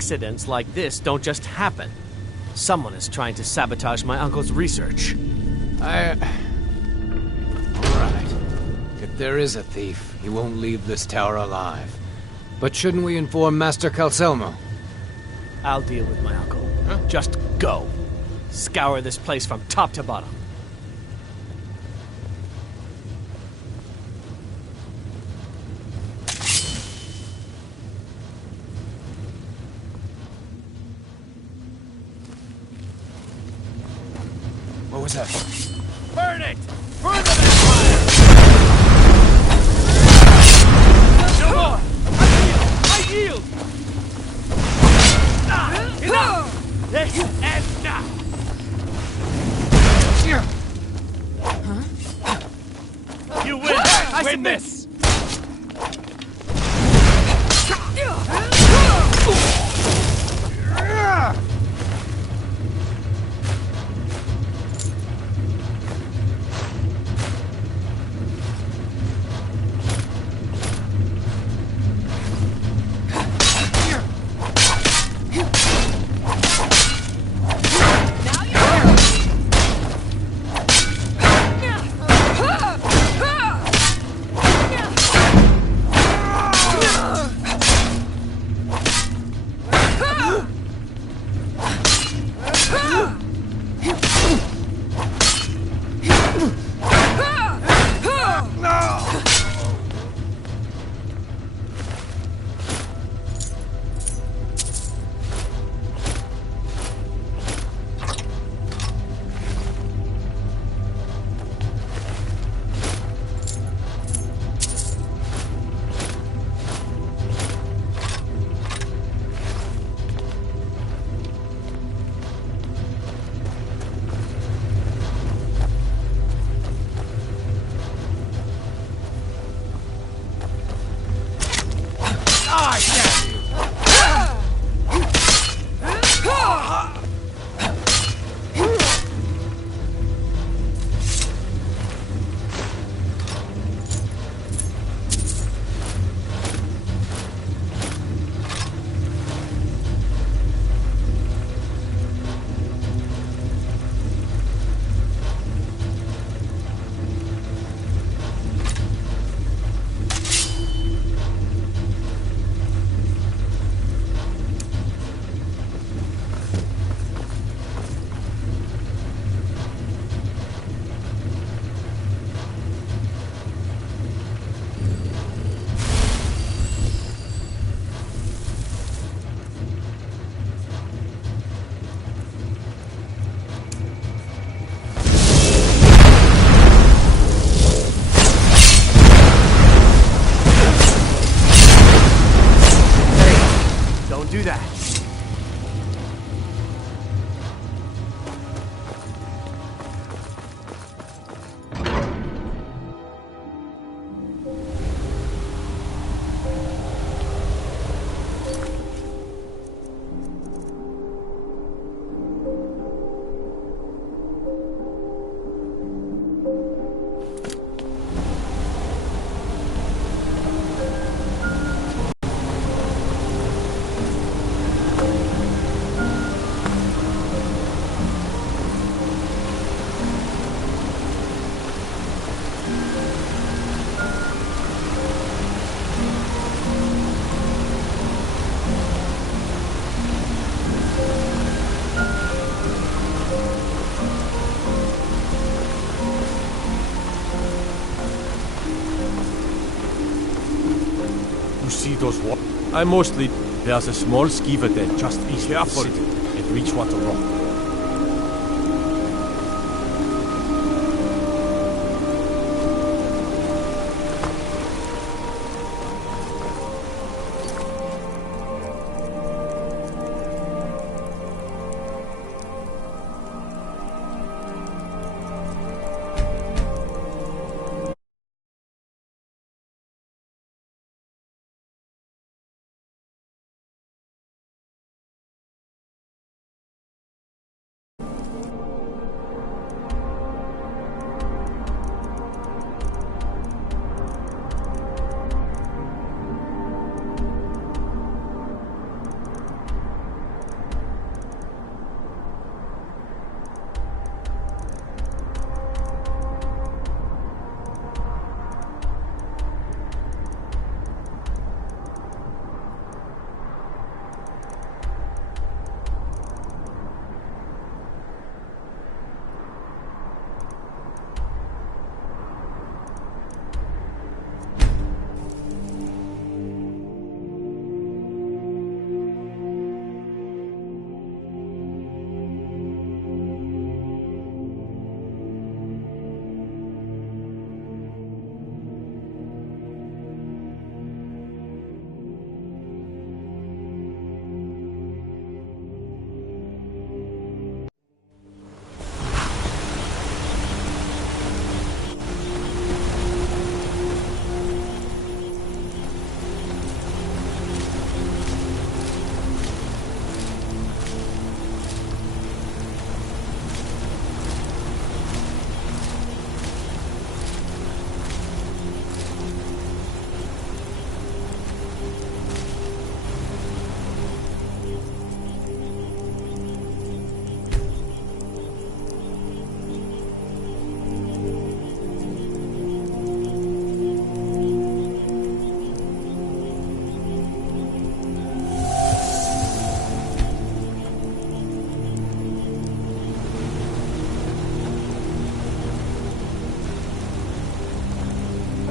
Accidents like this don't just happen. Someone is trying to sabotage my uncle's research. Alright. If there is a thief, he won't leave this tower alive. But shouldn't we inform Master Calselmo? I'll deal with my uncle. Huh? Just go. Scour this place from top to bottom. What was that? Burn it! Burn the vampire! No more! I yield! Enough! This ends now! You win! I win this! Do that. See those what? I mostly... There's a small skeever there just east of the city at Reachwater Rock.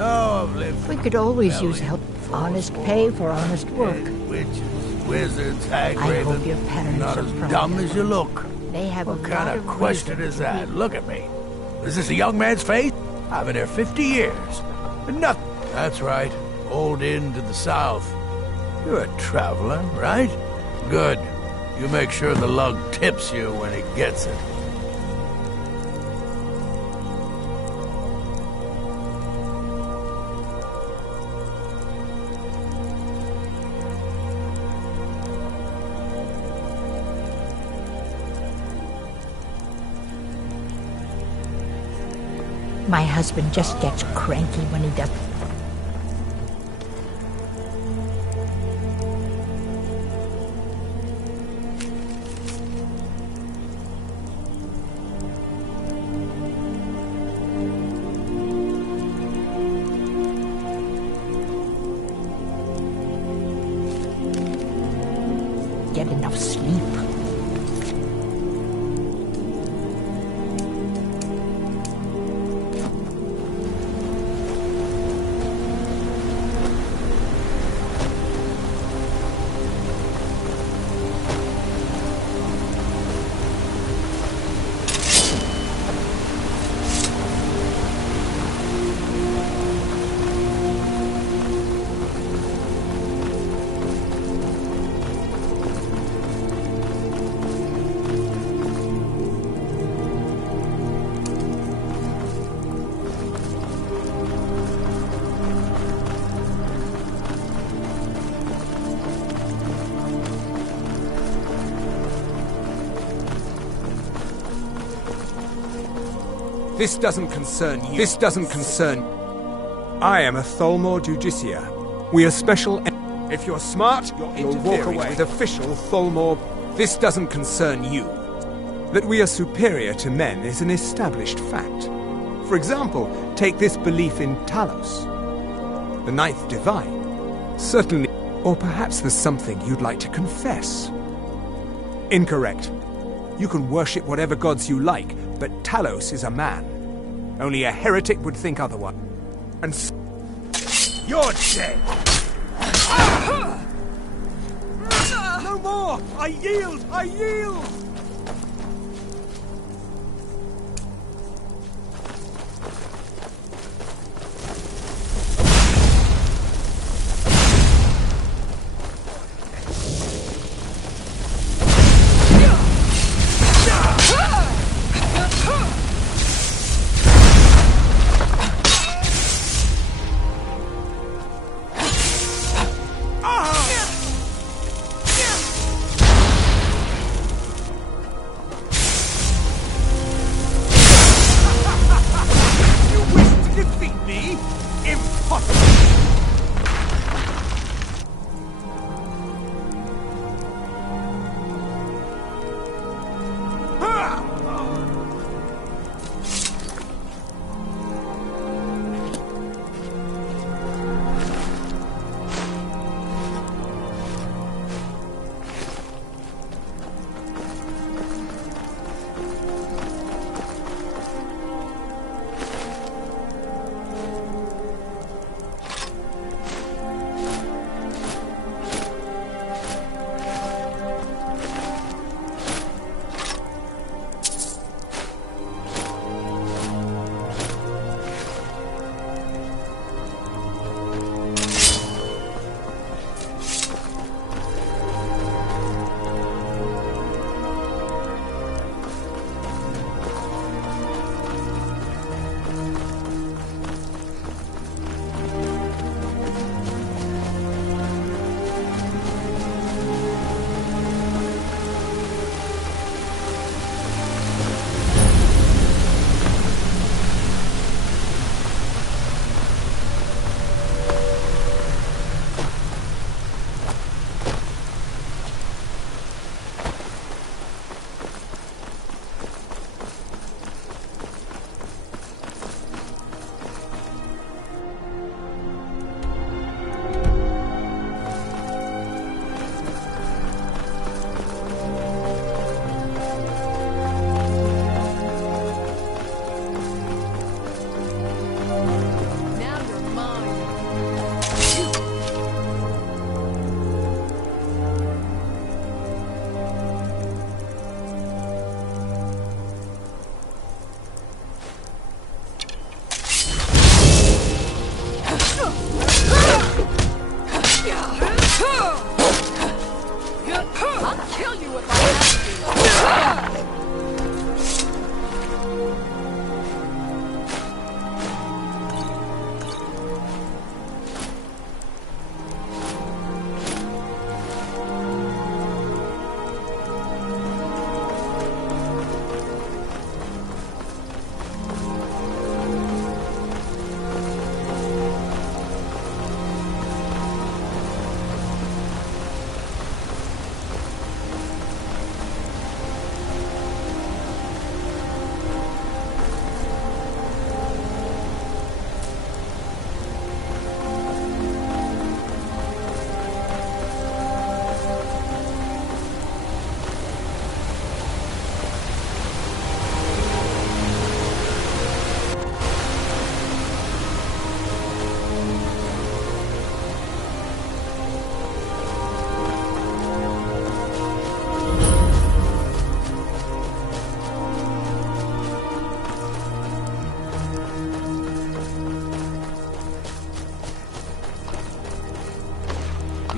Oh, I've lived. We could always use help. Honest pay for honest work. Witches, wizards, hag I hope your parents not are as proud dumb of as you look. They have What a kind lot of of question wisdom is to that? read. Look at me. Is this a young man's face? I've been here 50 years. Nothing. That's right. Old inn to the south. You're a traveler, right? Good. You make sure the lug tips you when he gets it. My husband just gets cranky when he does. Get enough sleep. This doesn't concern you. This doesn't concern... I am a Tholmor Judiciar. We are special... If you're smart, you'll walk away with official Tholmor... This doesn't concern you. That we are superior to men is an established fact. For example, take this belief in Talos. The ninth divine. Certainly... Or perhaps there's something you'd like to confess. Incorrect. You can worship whatever gods you like, but Talos is a man. Only a heretic would think otherwise. And you're dead! No more! I yield! I yield!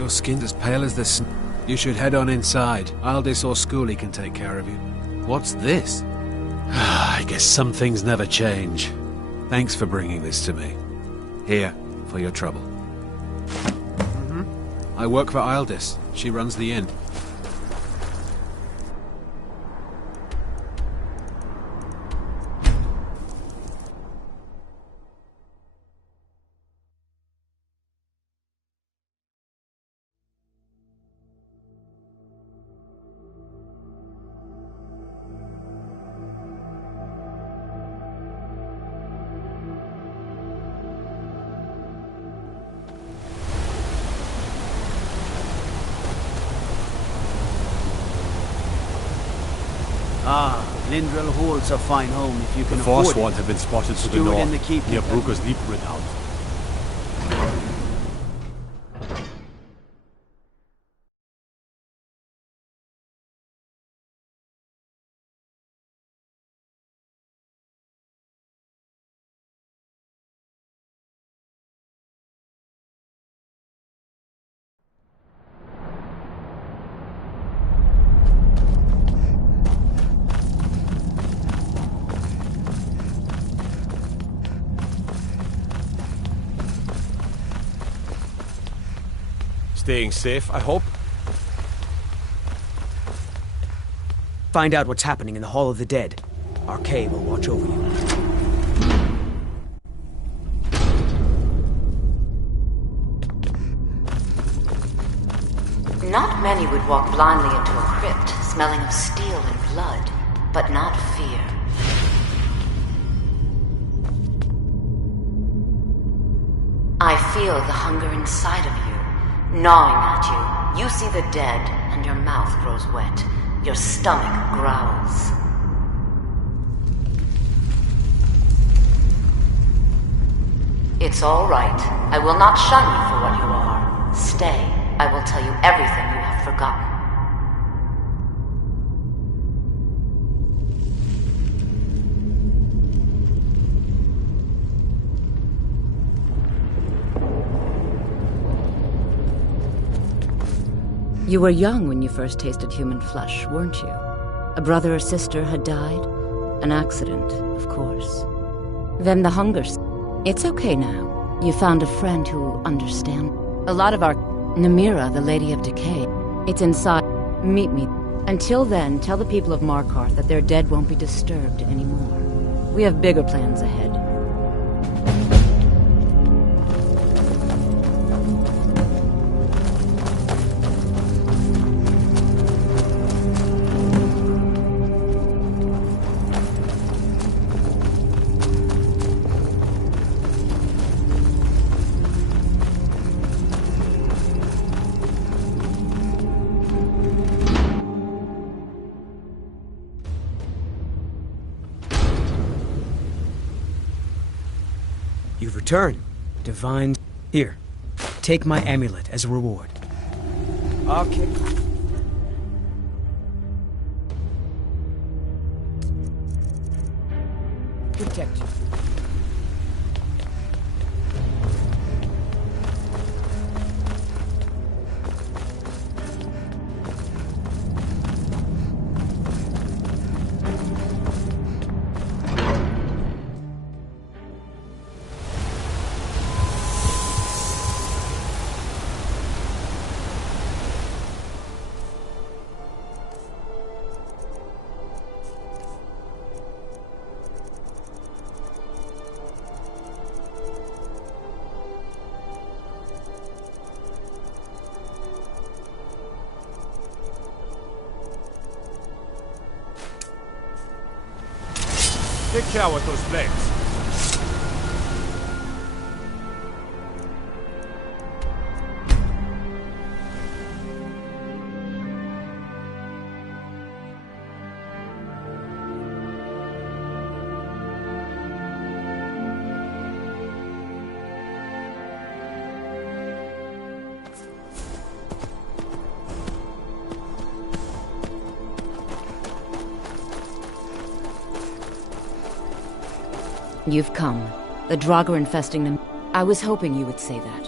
Your skin's as pale as the snow. You should head on inside. Aldis or Schooley can take care of you. What's this? I guess some things never change. Thanks for bringing this to me. Here, for your trouble. I work for Aldis. She runs the inn. Lindrel Hall's a fine home if you can The afford it. Forsworn have been spotted to the Steward north, in the keep near and- Bruker's Leap Redoubt. Staying safe, I hope? Find out what's happening in the Hall of the Dead. Arcade will watch over you. Not many would walk blindly into a crypt, smelling of steel and blood, but not fear. I feel the hunger inside of you, gnawing at you. You see the dead, and your mouth grows wet. Your stomach growls. It's all right. I will not shun you for what you are. Stay. I will tell you everything you have forgotten. You were young when you first tasted human flesh, weren't you? A brother or sister had died? An accident, of course. Then the hunger... It's okay now. You found a friend who understands. A lot of our... Namira, the Lady of Decay. It's inside. Meet me. Until then, tell the people of Markarth that their dead won't be disturbed anymore. We have bigger plans ahead. You've returned. Divine... Here. Take my amulet as a reward. Okay. Protect you. Take care with those flames. You've come. The Drog are infesting them. I was hoping you would say that.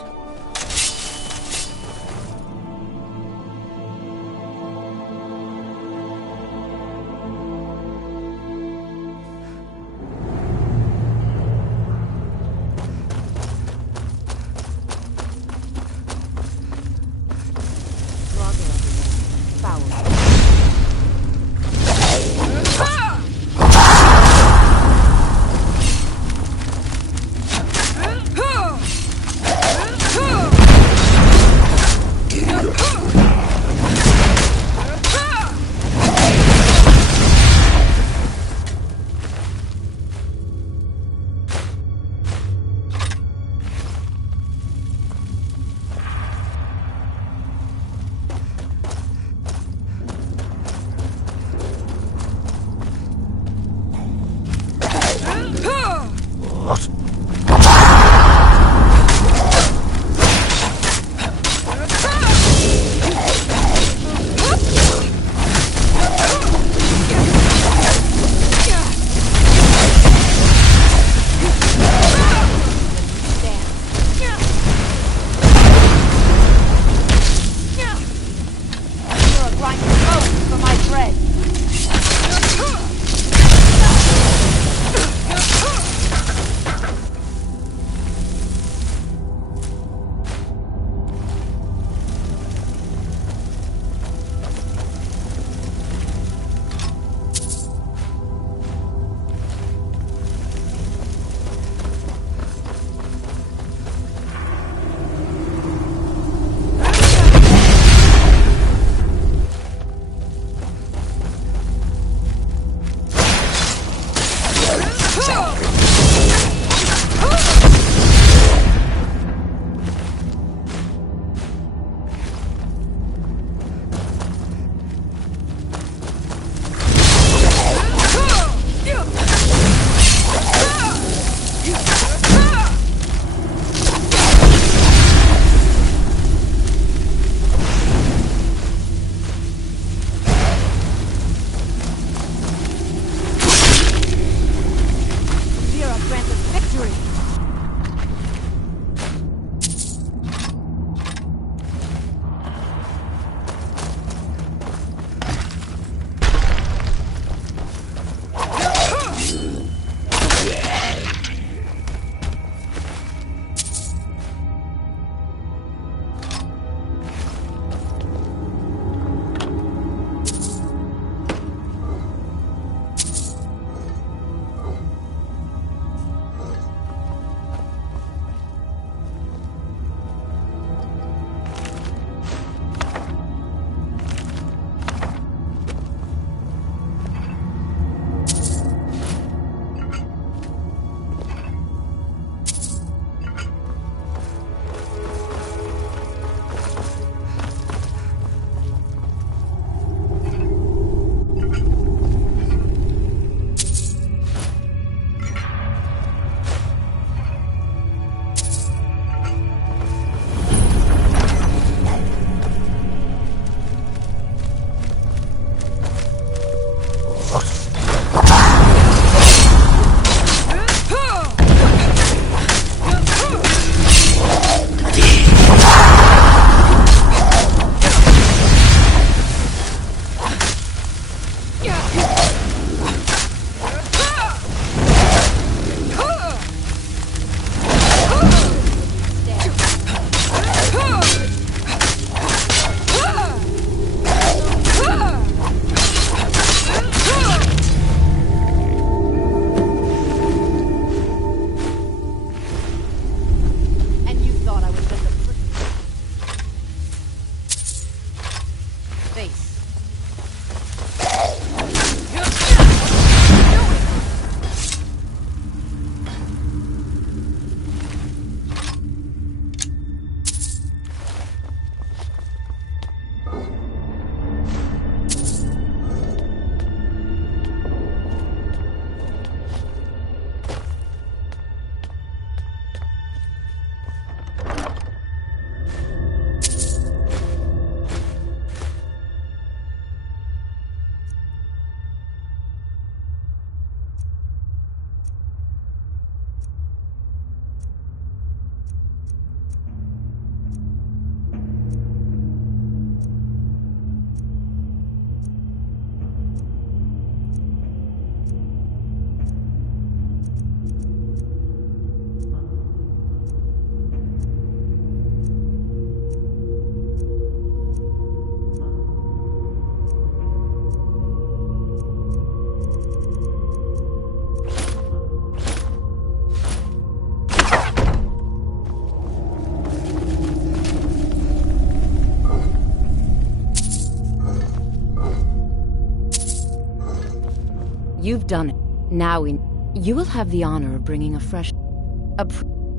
You've done it. Now you will have the honor of bringing a fresh...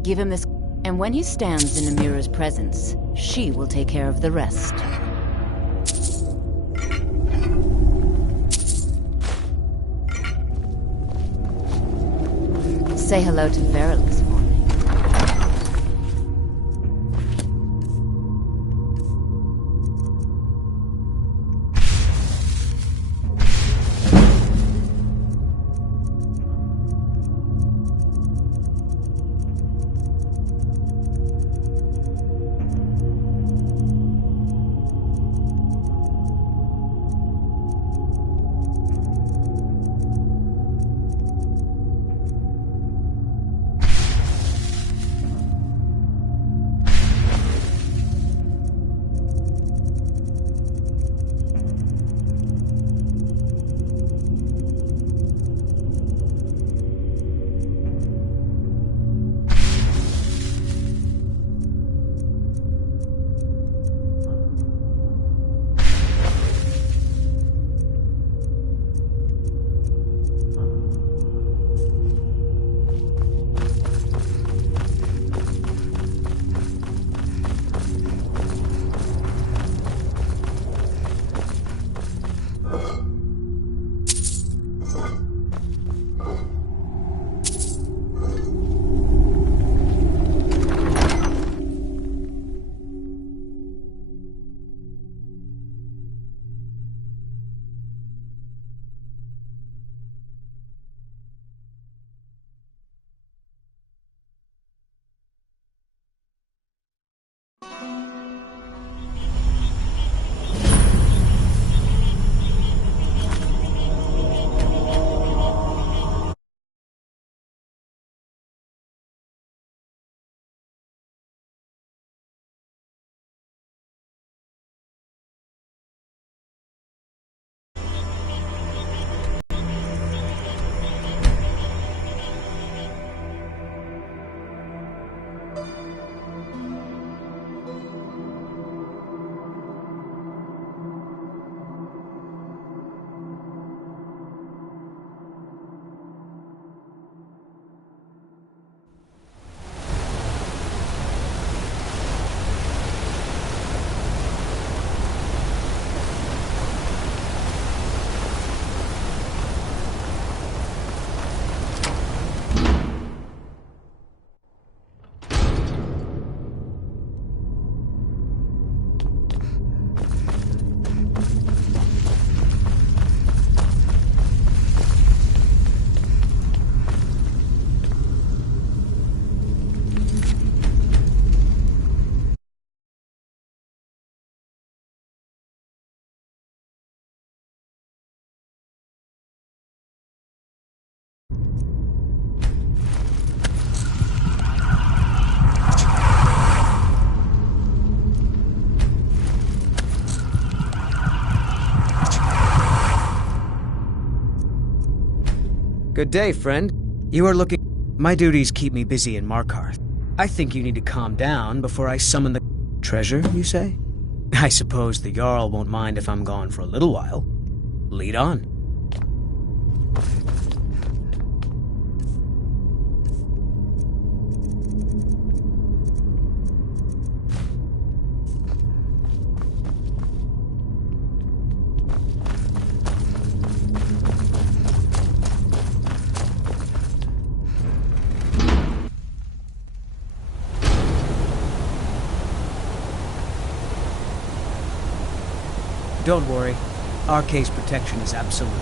give him this... And when he stands in Amira's presence, she will take care of the rest. Say hello to Verilix for me. Good day, friend. You are looking... My duties keep me busy in Markarth. I think you need to calm down before I summon the... Treasure, you say? I suppose the Jarl won't mind if I'm gone for a little while. Lead on. Don't worry. Our case protection is absolute.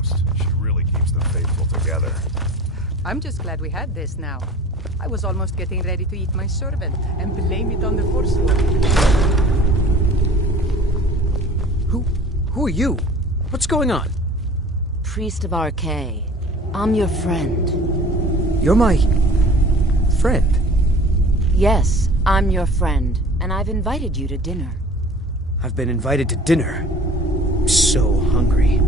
host. She really keeps the faithful together. I'm just glad we had this now. I was almost getting ready to eat my servant and blame it on the Force. Who are you? What's going on? Priest of Arcay. I'm your friend. You're my... friend? Yes, I'm your friend, and I've invited you to dinner. I've been invited to dinner. I'm so hungry.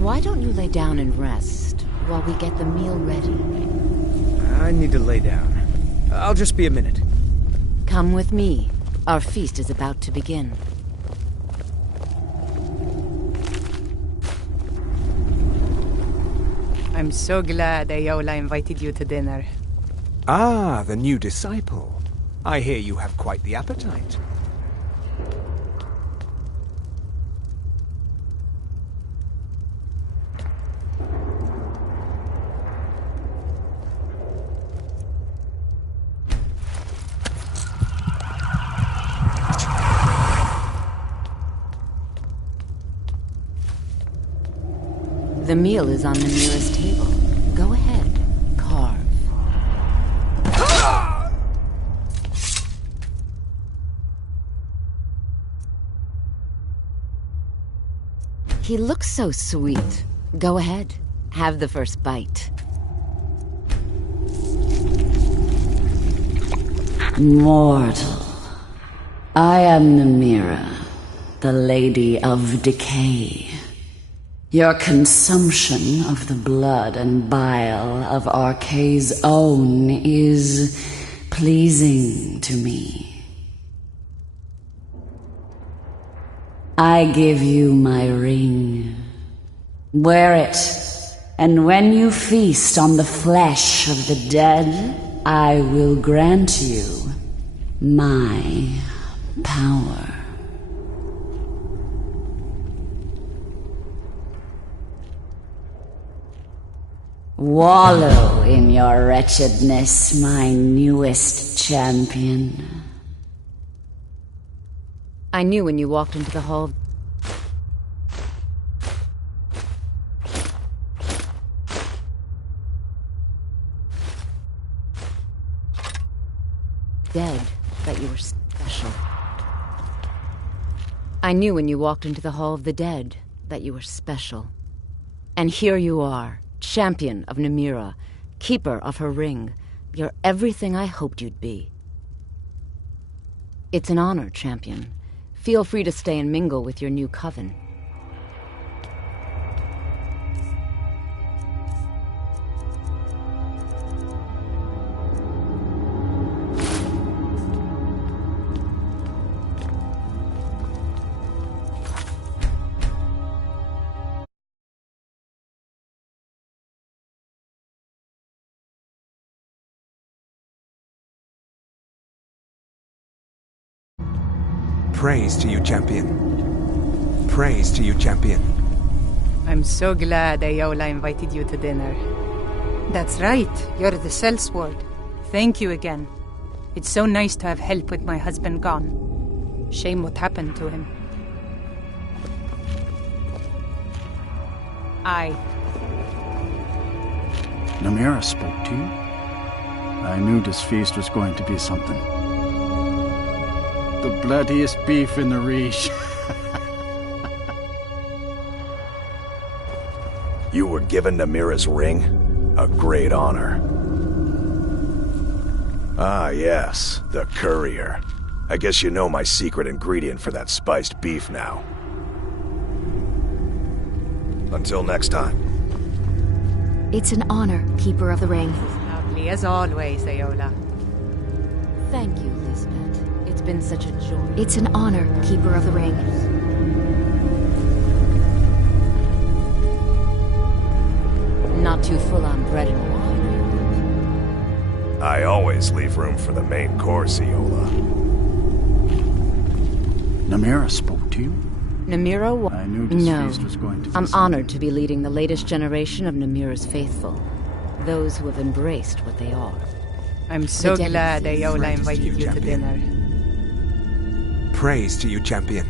Why don't you lay down and rest while we get the meal ready? I need to lay down. I'll just be a minute. Come with me. Our feast is about to begin. I'm so glad Ayola invited you to dinner. Ah, the new disciple. I hear you have quite the appetite. The meal is on the nearest table. Go ahead, carve. He looks so sweet. Go ahead, have the first bite. Mortal, I am Namira, the Lady of Decay. Your consumption of the blood and bile of Arcay's own is pleasing to me. I give you my ring. Wear it, and when you feast on the flesh of the dead, I will grant you my power. Wallow in your wretchedness, my newest champion. I knew when you walked into the hall. Dead, that you were special. I knew when you walked into the Hall of the Dead that you were special. And here you are. Champion of Namira, keeper of her ring. You're everything I hoped you'd be. It's an honor, champion. Feel free to stay and mingle with your new coven. Praise to you, champion. Praise to you, champion. I'm so glad Ayola invited you to dinner. That's right, you're the sellsword. Thank you again. It's so nice to have help with my husband gone. Shame what happened to him. Namira spoke to you? I knew this feast was going to be something. The bloodiest beef in the Reach. You were given Namira's ring? A great honor. Ah, yes, the courier. I guess you know my secret ingredient for that spiced beef now. Until next time. It's an honor, Keeper of the Ring. Lovely as always, Ayola. Thank you, Lisbeth. It's been such a joy. It's an honor, Keeper of the Ring. Not too full on bread and wine. I always leave room for the main course, Iola. Namira spoke to you? Namira I knew this feast was going to be I'm something. honored to be leading the latest generation of Namira's faithful. Those who have embraced what they are. I'm so The glad Denizens. Ayola invited you to dinner. Praise to you, champion.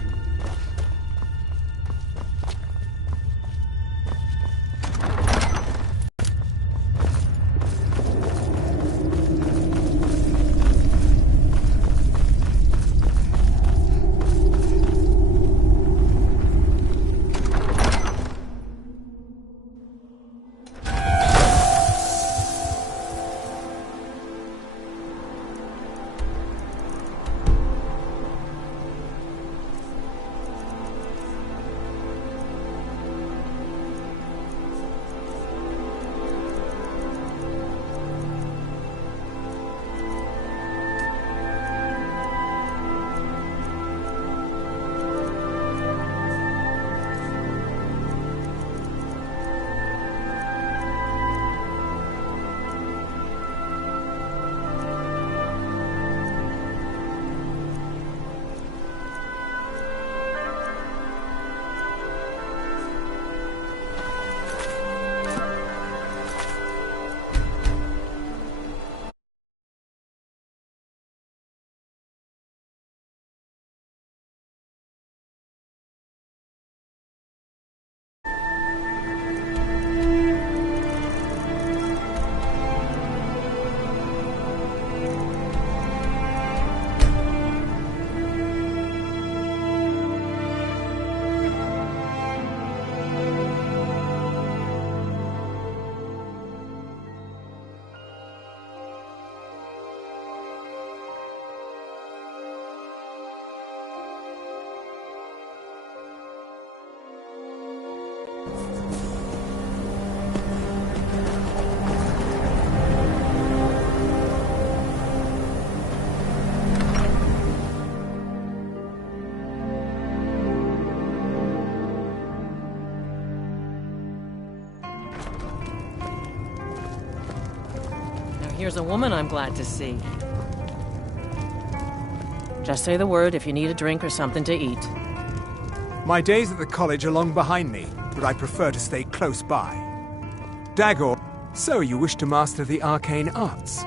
Here's a woman I'm glad to see. Just say the word if you need a drink or something to eat. My days at the college are long behind me, but I prefer to stay close by. Dagor, so you wish to master the arcane arts?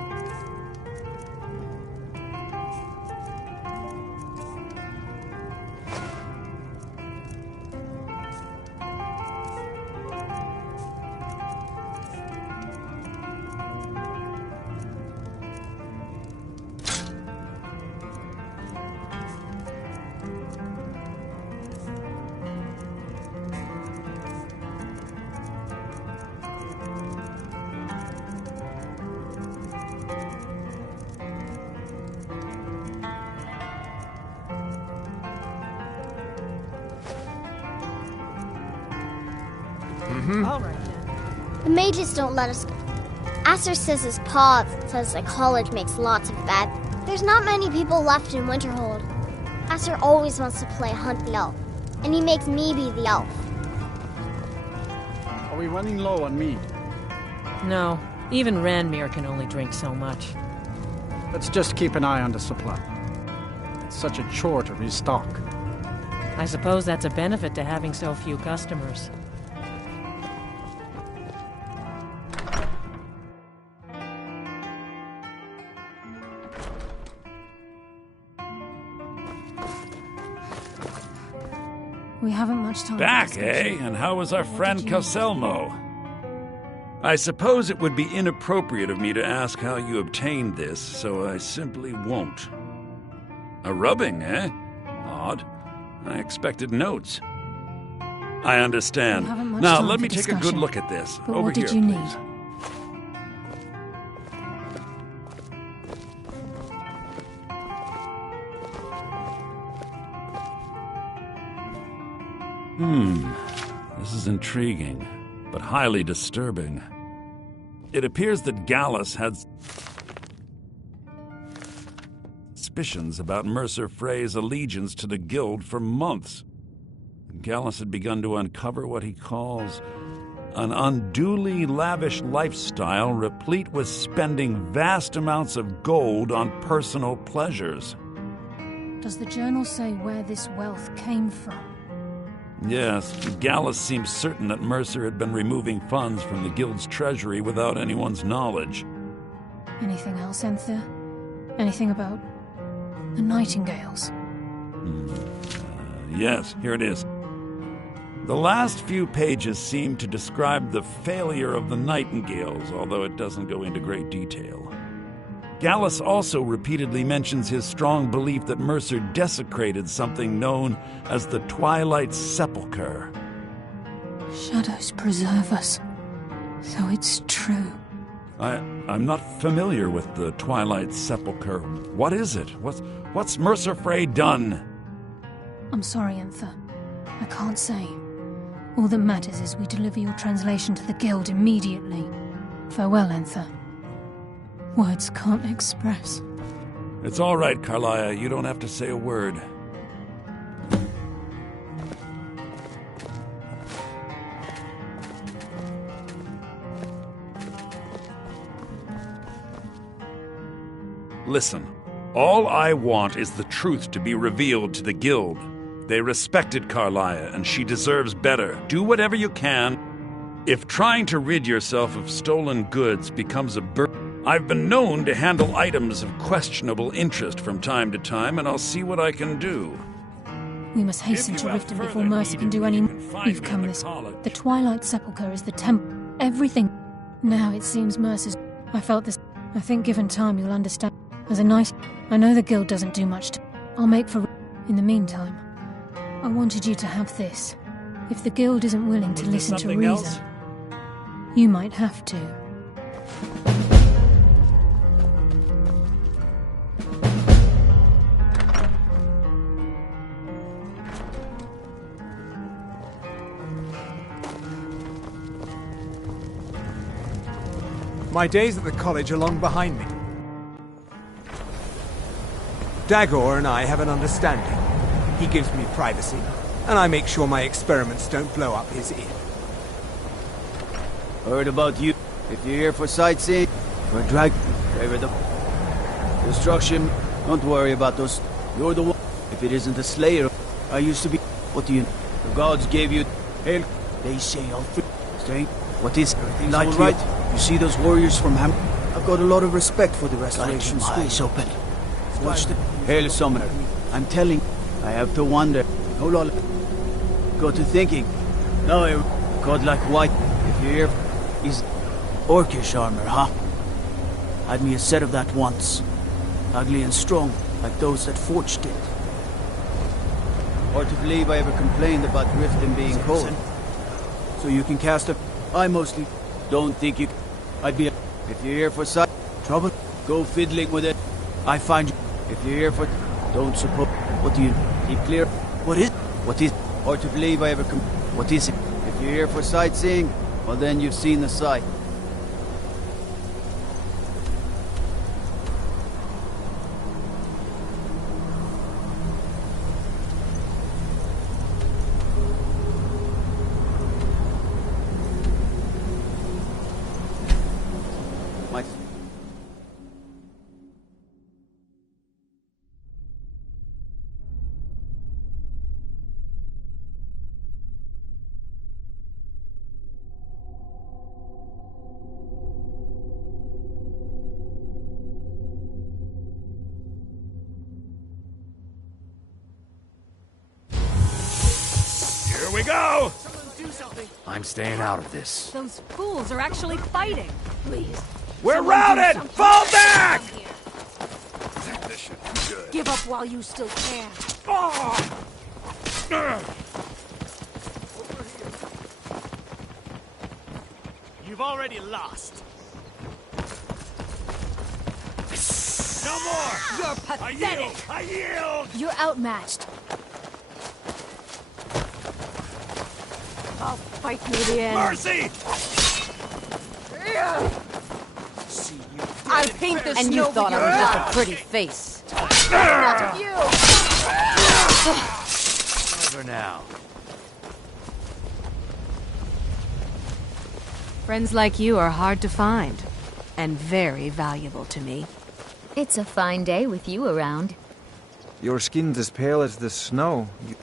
All right. The mages don't let us go. Aster says his pa says the college makes lots of bad. There's not many people left in Winterhold. Aster always wants to play hunt the elf, and he makes me be the elf. Are we running low on meat? No, even Ranmir can only drink so much. Let's just keep an eye on the supply. It's such a chore to restock. I suppose that's a benefit to having so few customers. We haven't much time. Back, eh? And how is our friend Calselmo? I suppose it would be inappropriate of me to ask how you obtained this, so I simply won't. A rubbing, eh? Odd. I expected notes. I understand. Now, let me take a good look at this. But Over what did here, you please. need? This is intriguing, but highly disturbing. It appears that Gallus had suspicions about Mercer Frey's allegiance to the Guild for months. Gallus had begun to uncover what he calls an unduly lavish lifestyle replete with spending vast amounts of gold on personal pleasures. Does the journal say where this wealth came from? Yes, Gallus seems certain that Mercer had been removing funds from the Guild's treasury without anyone's knowledge. Anything else, Enthir? Anything about the Nightingales? Yes, here it is. The last few pages seem to describe the failure of the Nightingales, although it doesn't go into great detail. Gallus also repeatedly mentions his strong belief that Mercer desecrated something known as the Twilight Sepulchre. Shadows preserve us. So it's true. I'm not familiar with the Twilight Sepulchre. What is it? What's Mercer Frey done? I'm sorry, Enthir. I can't say. All that matters is we deliver your translation to the Guild immediately. Farewell, Enthir. Words can't express. It's all right, Carlia. You don't have to say a word. Listen, all I want is the truth to be revealed to the Guild. They respected Carlia, and she deserves better. Do whatever you can. If trying to rid yourself of stolen goods becomes a burden, I've been known to handle items of questionable interest from time to time, and I'll see what I can do. We must hasten to Riften before Mercer can do any more. We've come this. The Twilight Sepulchre is the temple. Everything. Now it seems Mercer's. I felt this. I think given time you'll understand. As a knight, I know the Guild doesn't do much to. I'll make for. In the meantime, I wanted you to have this. If the Guild isn't willing to listen to reason, you might have to. My days at the college are long behind me. Dagor and I have an understanding. He gives me privacy, and I make sure my experiments don't blow up his ear. Heard about you. If you're here for sightseeing, for drag, favor the destruction, don't worry about those. You're the one. If it isn't the Slayer, I used to be. What do you? The gods gave you. Hail. They say I'll stay. What is everything like all right? You see those warriors from Ham? I've got a lot of respect for the restoration school. Eyes open. Watch the Hail Summoner. I'm telling. I have to wonder. Hold on. Go to thinking. No, God like white. If you're here, he's orcish armor, huh? Had me a set of that once. Ugly and strong, like those that forged it. Hard to believe I ever complained about Riften being cold. So you can cast a... I mostly don't think you... I'd be... If you're here for trouble, go fiddling with it. I find you... If you're here for... Don't suppose... What do you... Keep clear... What is... What is... Hard to believe I ever What is it? If you're here for sightseeing, well then you've seen the sight. Here we go! Do something. I'm staying out of this. Those fools are actually fighting. Please. We're routed! Fall back! This should be good. Give up while you still can. You've already lost. No more! You're pathetic! I yield! You're outmatched. I'll fight you to the end. Mercy! I'll paint this And you snow thought with I was your just eyes. a pretty face. Not you! Over now. Friends like you are hard to find, and very valuable to me. It's a fine day with you around. Your skin's as pale as the snow. You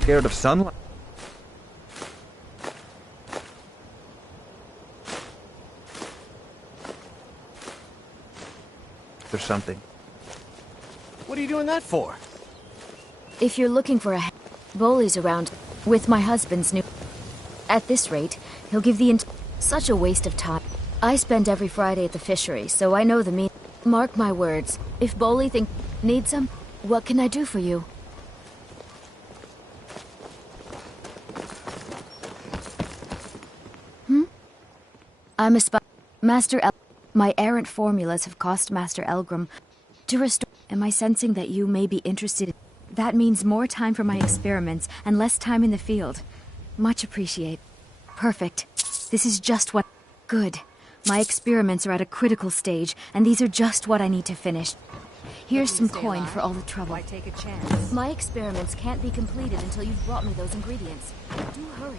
scared of sunlight? There's something. What are you doing that for? If you're looking for a... Bolly's around with my husband's new... At this rate, he'll give the... Such a waste of time. I spend every Friday at the fishery, so I know the mean... Mark my words. If Bolly needs some, what can I do for you? I'm a spy. Master El... My errant formulas have cost Master Elgrim to restore... Am I sensing that you may be interested in... That means more time for my experiments and less time in the field. Much appreciate. Perfect. This is just what... Good. My experiments are at a critical stage, and these are just what I need to finish. Here's some coin for all the trouble. Why take a chance? My experiments can't be completed until you've brought me those ingredients. Do hurry.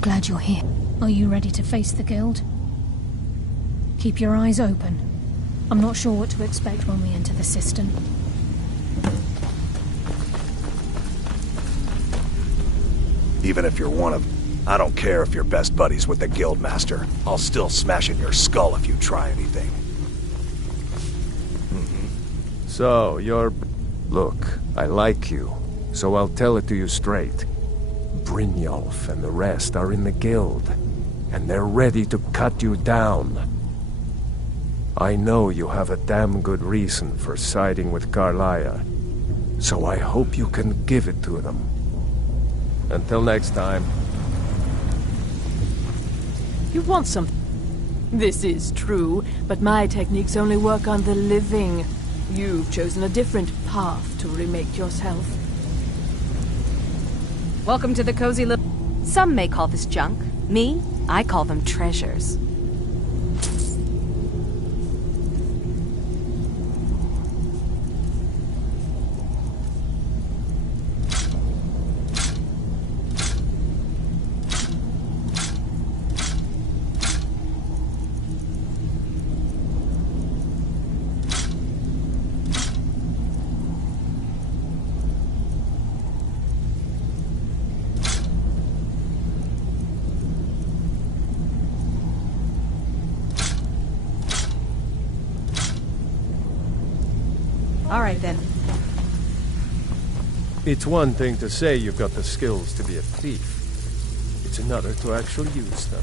Glad you're here. Are you ready to face the guild? Keep your eyes open. I'm not sure what to expect when we enter the cistern. Even if you're one of... I don't care if you're best buddies with the Guildmaster. I'll still smash in your skull if you try anything. So, you're... Look, I like you, so I'll tell it to you straight. Brynjolf and the rest are in the guild, and they're ready to cut you down. I know you have a damn good reason for siding with Carlia, so I hope you can give it to them. Until next time. You want something? This is true, but my techniques only work on the living. You've chosen a different path to remake yourself. Welcome to the cozy little... Some may call this junk. Me, I call them treasures. All right, then. It's one thing to say you've got the skills to be a thief. It's another to actually use them.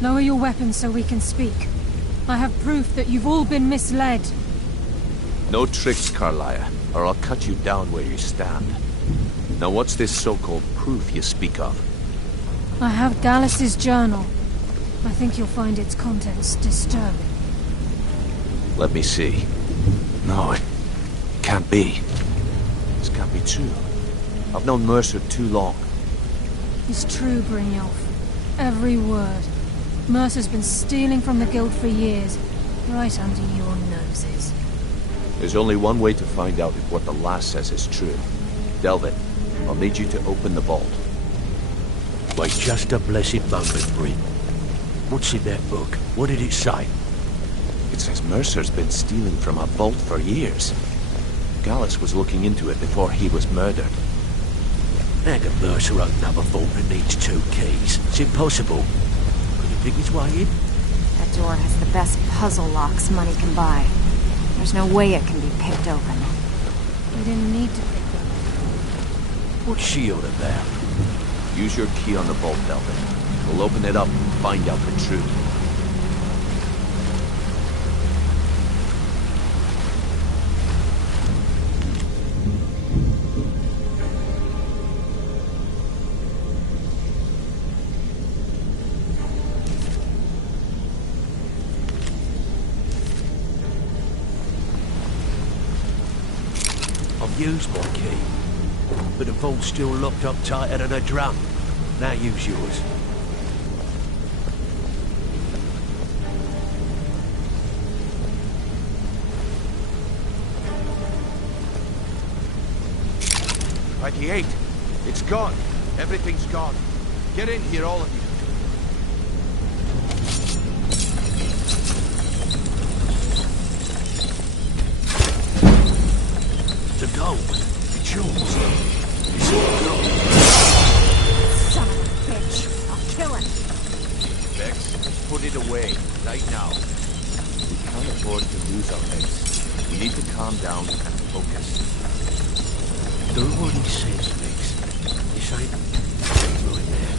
Lower your weapons so we can speak. I have proof that you've all been misled. No tricks, Carlia, or I'll cut you down where you stand. Now what's this so-called proof you speak of? I have Dallas's journal. I think you'll find its contents disturbing. Let me see. No, it can't be. This can't be true. I've known Mercer too long. It's true, Brynjolf. Every word. Mercer's been stealing from the guild for years, right under your noses. There's only one way to find out if what the lass says is true. Delvin, I'll need you to open the vault. Wait just a blessed moment, Bryn. What's in that book? What did it say? It says Mercer's been stealing from a vault for years. Gallus was looking into it before he was murdered. How can Mercer open up a vault that needs 2 keys? It's impossible. Could he pick his way in? That door has the best puzzle locks money can buy. There's no way it can be picked open. We didn't need to pick them. What's she on about? Use your key on the vault, Delvin. We'll open it up and find out the truth. Use my key, but the vault's still locked up tighter than a drum. Now use yours. '98. It's gone. Everything's gone. Get in here, all of you. The gold. It's yours. It's all gone. Son of a bitch. I'll kill him. Vex, put it away, right now. We can't afford to lose our heads. We need to calm down and focus. Do what he says, Vex. This ain't right there.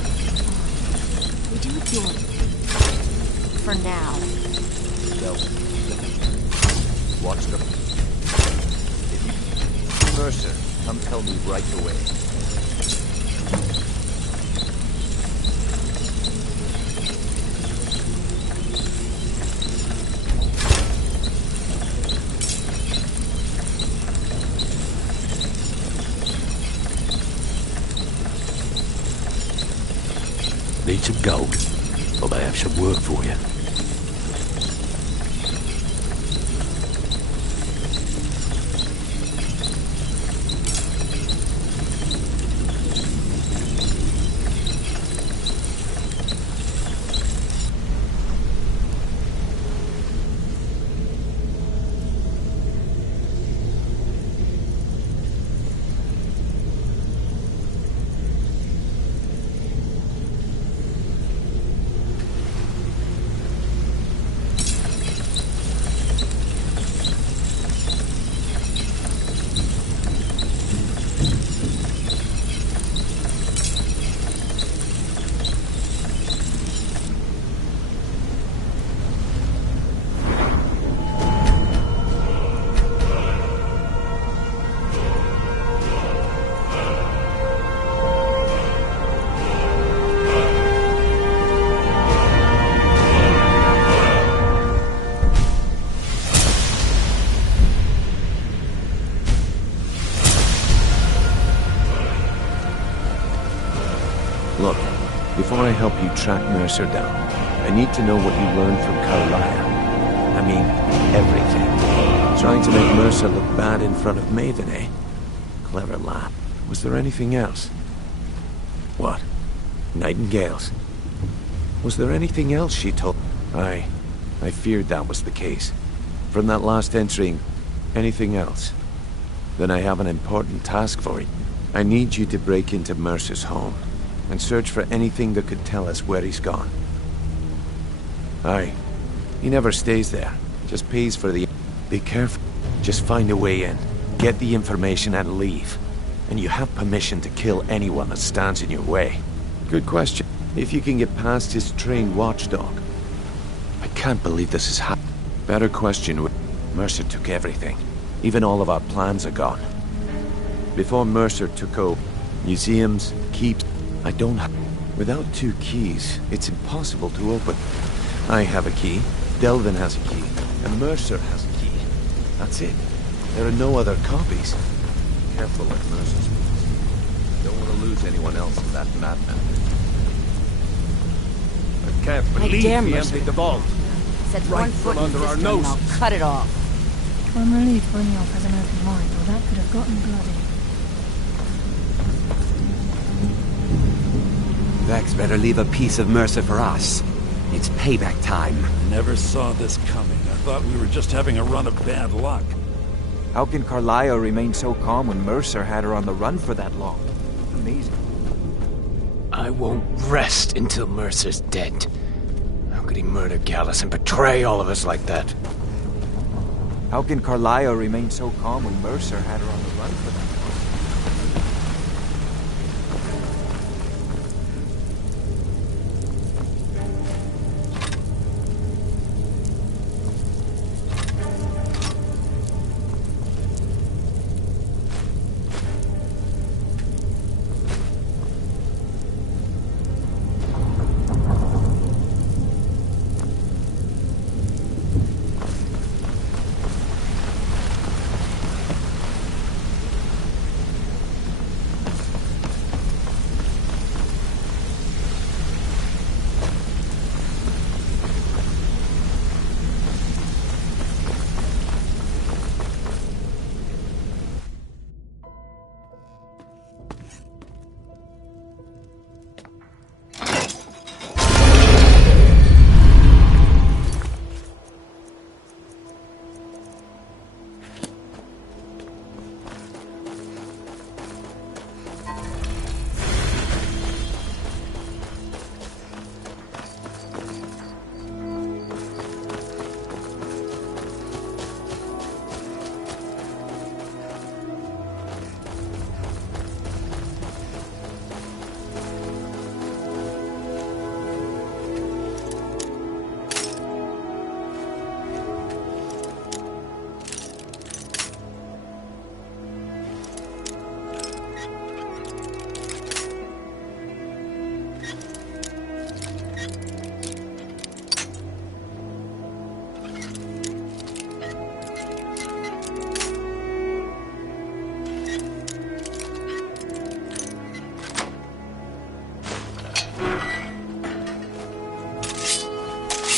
We do it your... For now. Go. Watch them. Mercer, come tell me right away. Need some gold. I may have some work for you. Before I help you track Mercer down, I need to know what you learned from Carlisle. I mean, everything. Trying to make Mercer look bad in front of Maven, eh? Clever lad. Was there anything else? What? Nightingales? Was there anything else she told? I feared that was the case. From that last entry, anything else? Then I have an important task for you. I need you to break into Mercer's home and search for anything that could tell us where he's gone. Aye. He never stays there. Just pays for the... Be careful. Just find a way in. Get the information and leave. And you have permission to kill anyone that stands in your way. Good question. If you can get past his trained watchdog. I can't believe this is happening. Better question. Mercer took everything. Even all of our plans are gone. Before Mercer took over, museums, keeps... I don't have... Without 2 keys, it's impossible to open. I have a key, Delvin has a key, and Mercer has a key. That's it. There are no other copies. Careful at Mercer's place. Don't want to lose anyone else in that madman. I can't believe he emptied the vault. Set Right one foot from in under this our thing and noses. I'll cut it off. I'm relieved Brynjolf has an open mind, or that could have gotten bloody. Vex better leave a piece of Mercer for us. It's payback time. Never saw this coming. I thought we were just having a run of bad luck. How can Carlisle remain so calm when Mercer had her on the run for that long? Amazing. I won't rest until Mercer's dead. How could he murder Gallus and betray all of us like that? How can Carlisle remain so calm when Mercer had her on the run for that long?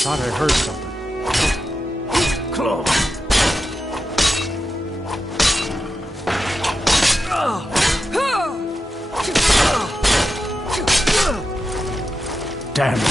Thought I heard something. Close. Damn it.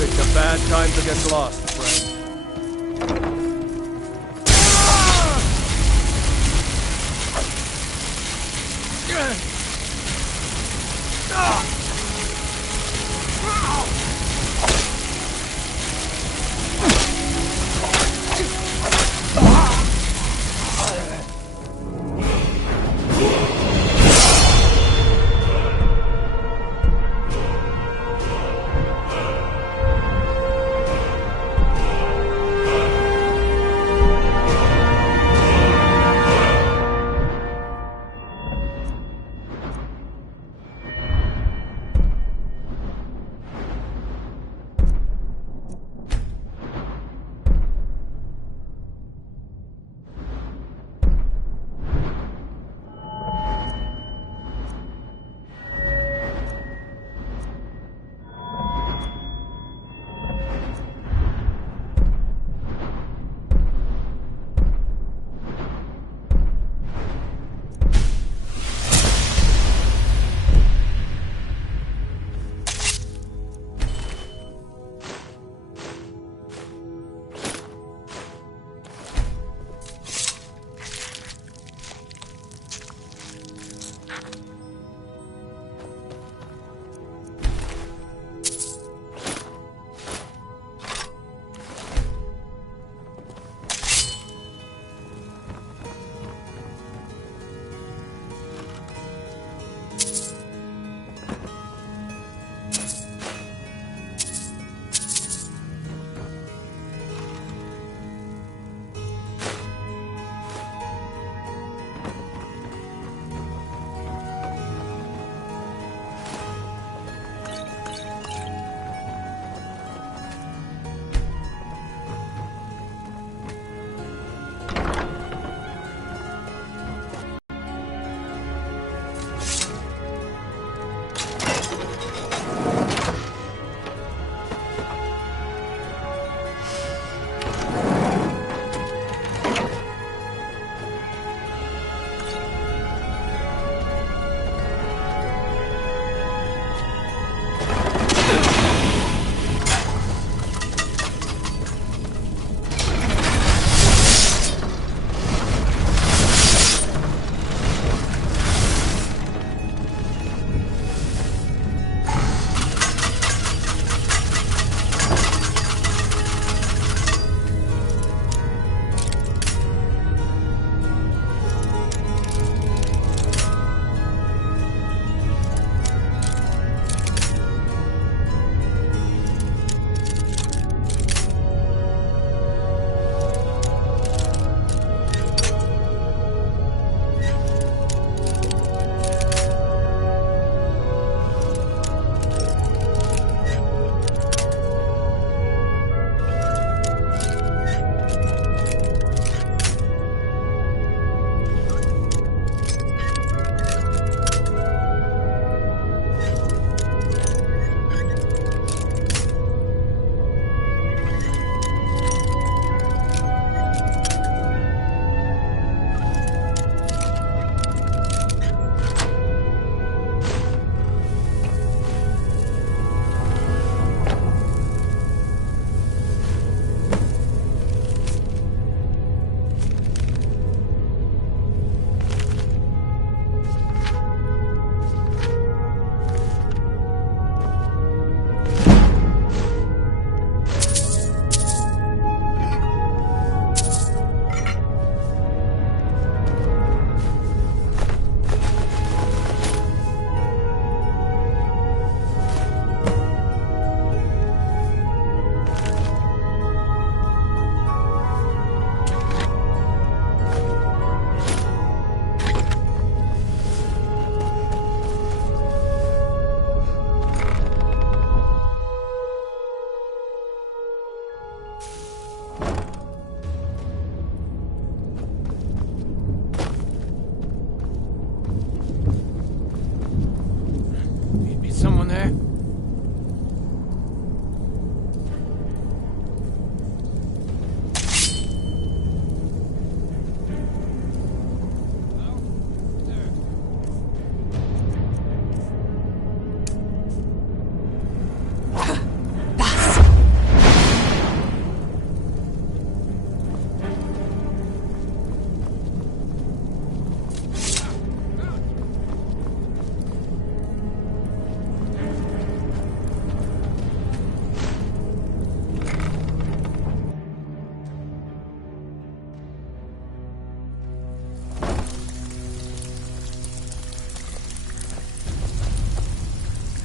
Picked a bad time to get lost, friend.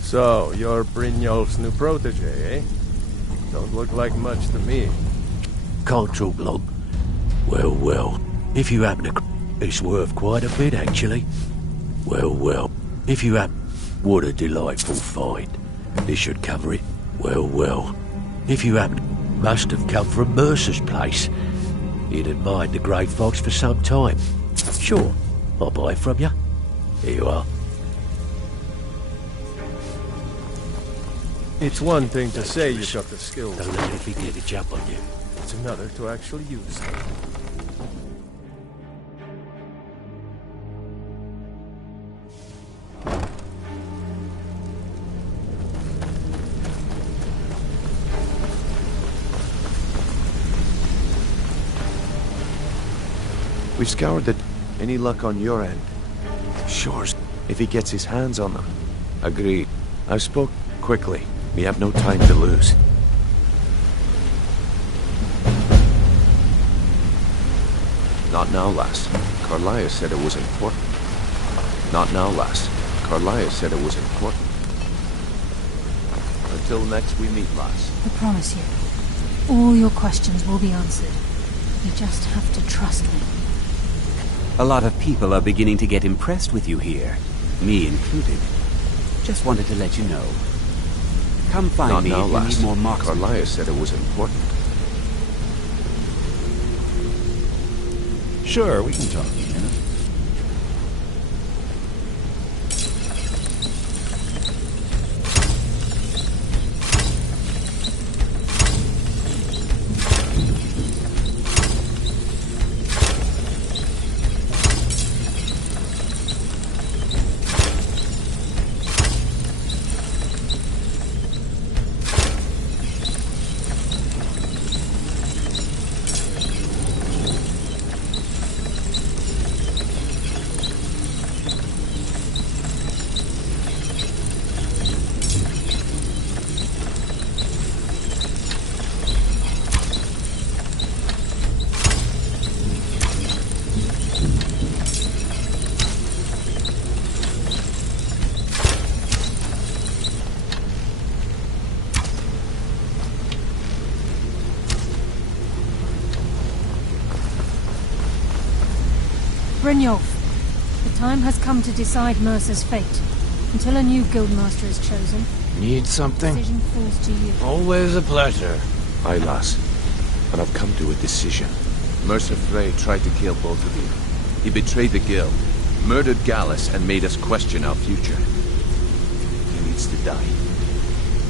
So, you're Brynjolf's new protege, eh? Don't look like much to me. Can't talk long. Well, if you happen to... It's worth quite a bit, actually. Well, if you happen... What a delightful find. This should cover it. Well, if you happen... Must have come from Mercer's place. He'd admired the Grey Fox for some time. Sure, I'll buy it from you. Here you are. It's one thing to say you've got the skills. Don't let it begin to jump on you. It's another to actually use them. We've scoured the... Any luck on your end? Sure, if he gets his hands on them. Agreed. I've spoke quickly. We have no time to lose. Not now, lass. Carlia said it was important. Not now, lass. Carlia said it was important. Until next we meet, lass. I promise you, all your questions will be answered. You just have to trust me. A lot of people are beginning to get impressed with you here. Me included. Just wanted to let you know. Come find me if you need more marksmen. Carlia said it was important. Sure, we can talk, you know. Brynjolf, the time has come to decide Mercer's fate. Until a new guildmaster is chosen, Need something? the decision falls to you. Always a pleasure. Aye, lass. And I've come to a decision. Mercer Frey tried to kill both of you. He betrayed the guild, murdered Gallus, and made us question our future. He needs to die.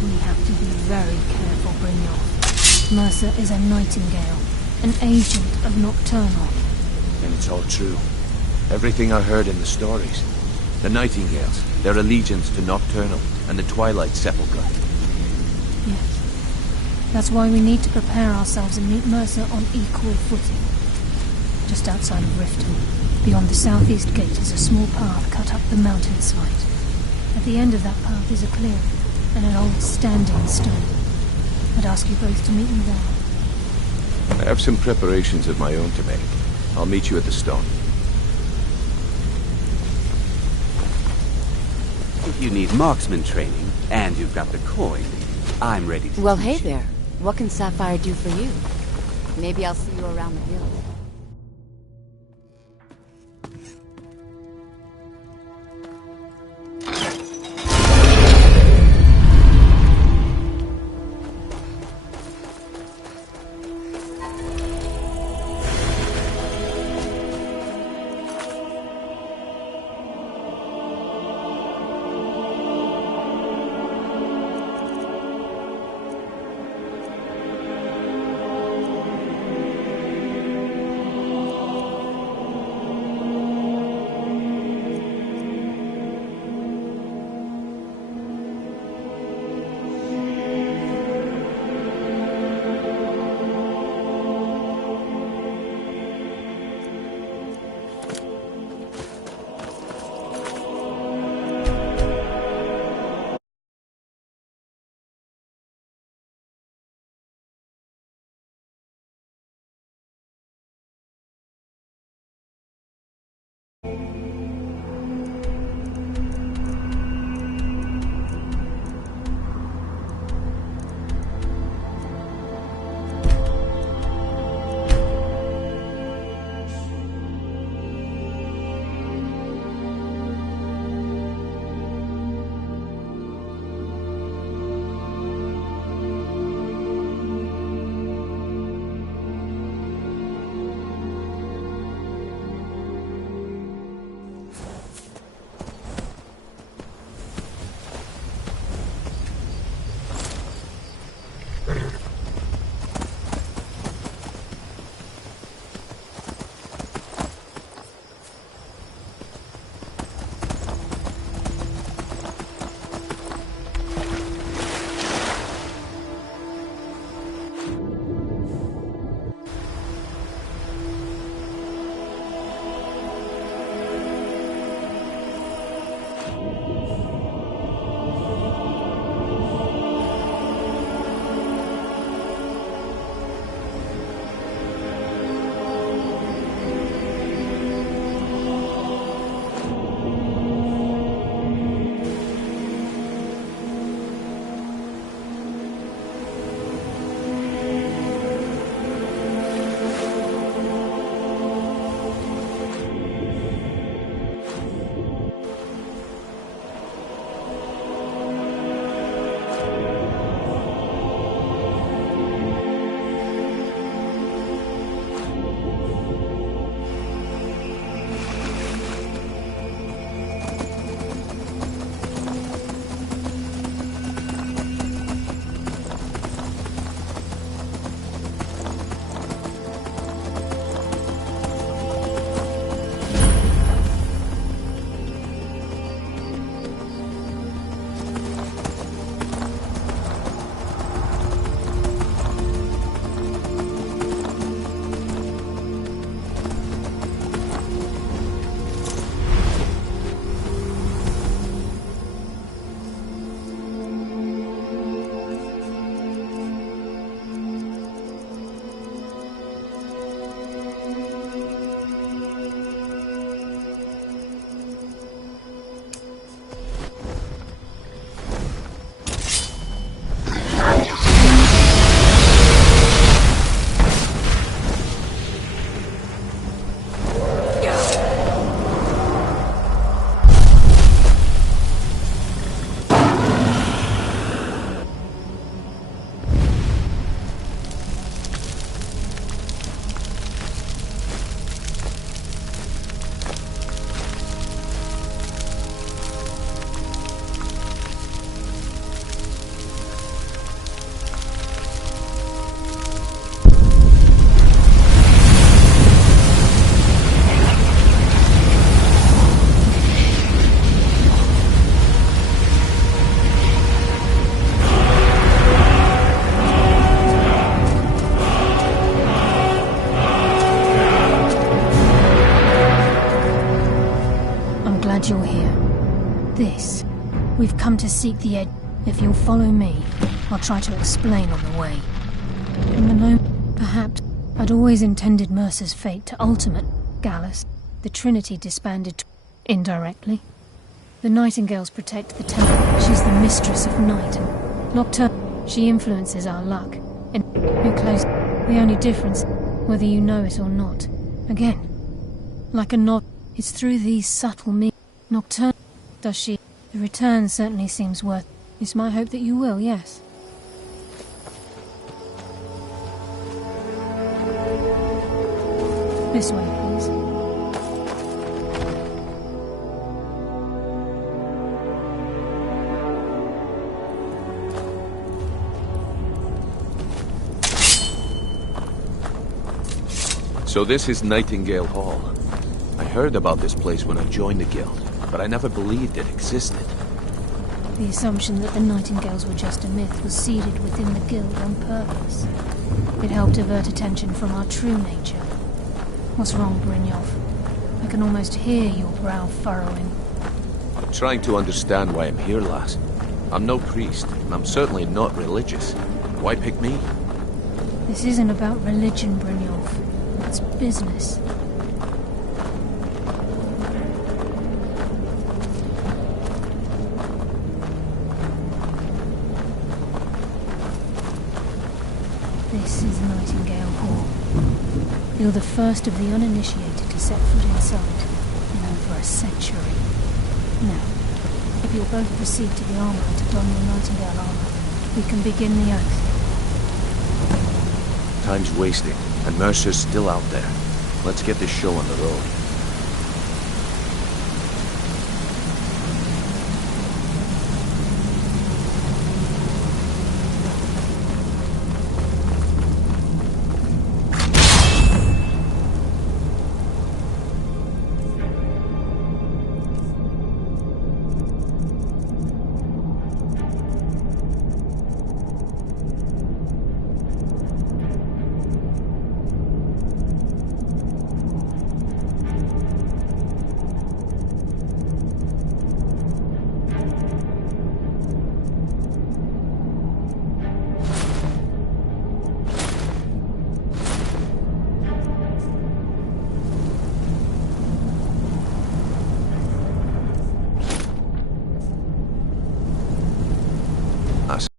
We have to be very careful, Brynjolf. Mercer is a nightingale, an agent of Nocturnal. And it's all true. Everything I heard in the stories. The Nightingales, their allegiance to Nocturnal, and the Twilight Sepulchre. Yes. That's why we need to prepare ourselves and meet Mercer on equal footing. Just outside of Riften, beyond the southeast gate, is a small path cut up the mountainside. At the end of that path is a clearing, and an old standing stone. I'd ask you both to meet me there. I have some preparations of my own to make. I'll meet you at the stone. If you need marksman training, and you've got the coin, I'm ready to Well, teach hey you. there. What can Sapphire do for you? Maybe I'll see you around the guild. glad you're here. We've come to seek the edge. If you'll follow me, I'll try to explain on the way. In the moment, perhaps, I'd always intended Mercer's fate to ultimate Gallus. The Trinity disbanded indirectly. The Nightingales protect the temple. She's the mistress of night and nocturne. She influences our luck. And you're close. The only difference, whether you know it or not. Again, like a nod, it's through these subtle Nocturne. Does she? The return certainly seems worth. It's my hope that you will, yes. This way, please. So this is Nightingale Hall. I heard about this place when I joined the guild, but I never believed it existed. The assumption that the Nightingales were just a myth was seeded within the guild on purpose. It helped divert attention from our true nature. What's wrong, Brynjolf? I can almost hear your brow furrowing. I'm trying to understand why I'm here, lass. I'm no priest, and I'm certainly not religious. Why pick me? This isn't about religion, Brynjolf. It's business. This is Nightingale Hall. You're the first of the uninitiated to set foot inside in over a century. Now, if you'll both proceed to the armory to don your Nightingale armor, we can begin the oath. Time's wasting, and Mercer's still out there. Let's get this show on the road.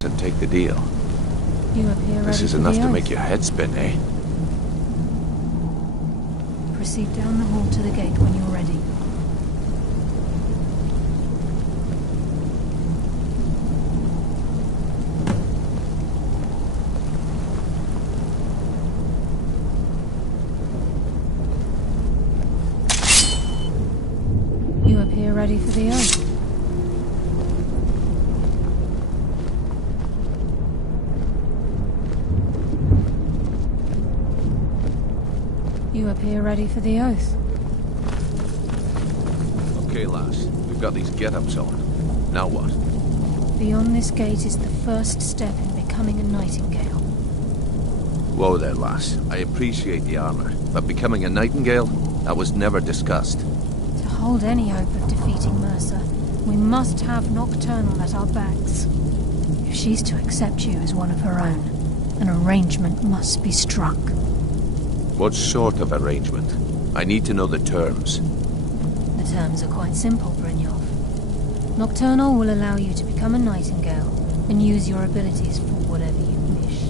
And take the deal. You appear ready. This is enough to make your head spin, eh? Proceed down the hall to the gate when you're ready. You appear ready for the oath. You appear ready for the oath. Okay, lass. We've got these get-ups on. Now what? Beyond this gate is the first step in becoming a Nightingale. Whoa there, lass. I appreciate the armor, but becoming a Nightingale? That was never discussed. To hold any hope of defeating Mercer, we must have Nocturnal at our backs. If she's to accept you as one of her own, an arrangement must be struck. What sort of arrangement? I need to know the terms. The terms are quite simple, Brynjolf. Nocturnal will allow you to become a Nightingale and use your abilities for whatever you wish.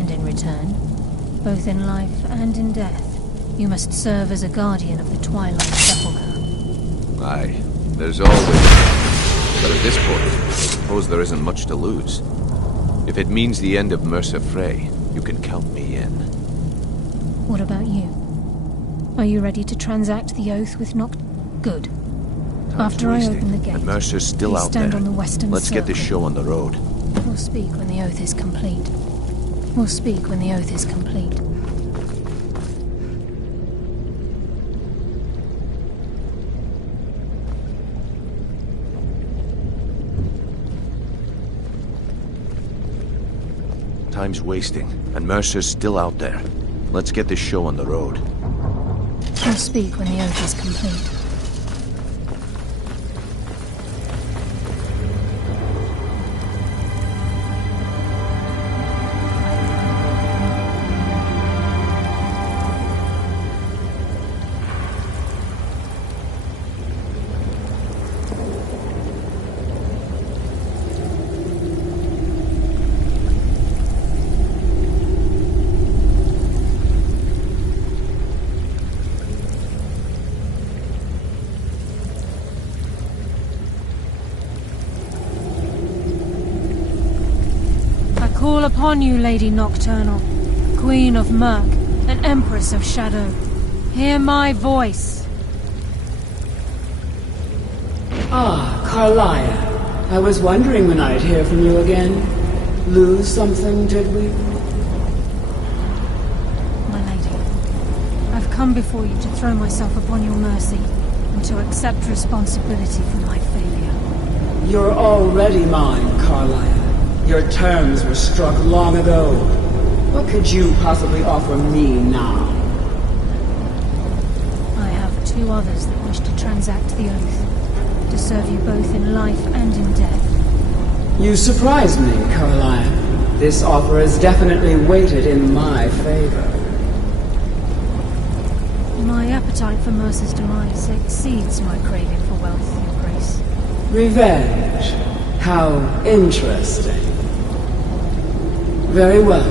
And in return, both in life and in death, you must serve as a guardian of the Twilight Sepulchre. Aye, there's always... But at this point, I suppose there isn't much to lose. If it means the end of Mercer Frey, you can count me in. What about you? Are you ready to transact the oath with Good. Time's After wasting, I open the gate, and Mercer's still out stand there. on the western Let's get this circle. show on the road. We'll speak when the oath is complete. We'll speak when the oath is complete. Time's wasting, and Mercer's still out there. Let's get this show on the road. We'll speak when the oath is complete. upon you, Lady Nocturnal, Queen of Murk, and Empress of Shadow. Hear my voice. Ah, Carlia. I was wondering when I'd hear from you again. Lose something, did we? My lady, I've come before you to throw myself upon your mercy, and to accept responsibility for my failure. You're already mine, Carlia. Your terms were struck long ago. What could you possibly offer me now? I have 2 others that wish to transact the oath, to serve you both in life and in death. You surprise me, Carlia. This offer is definitely weighted in my favor. My appetite for Mercer's demise exceeds my craving for wealth, Your Grace. Revenge. How interesting. Very well.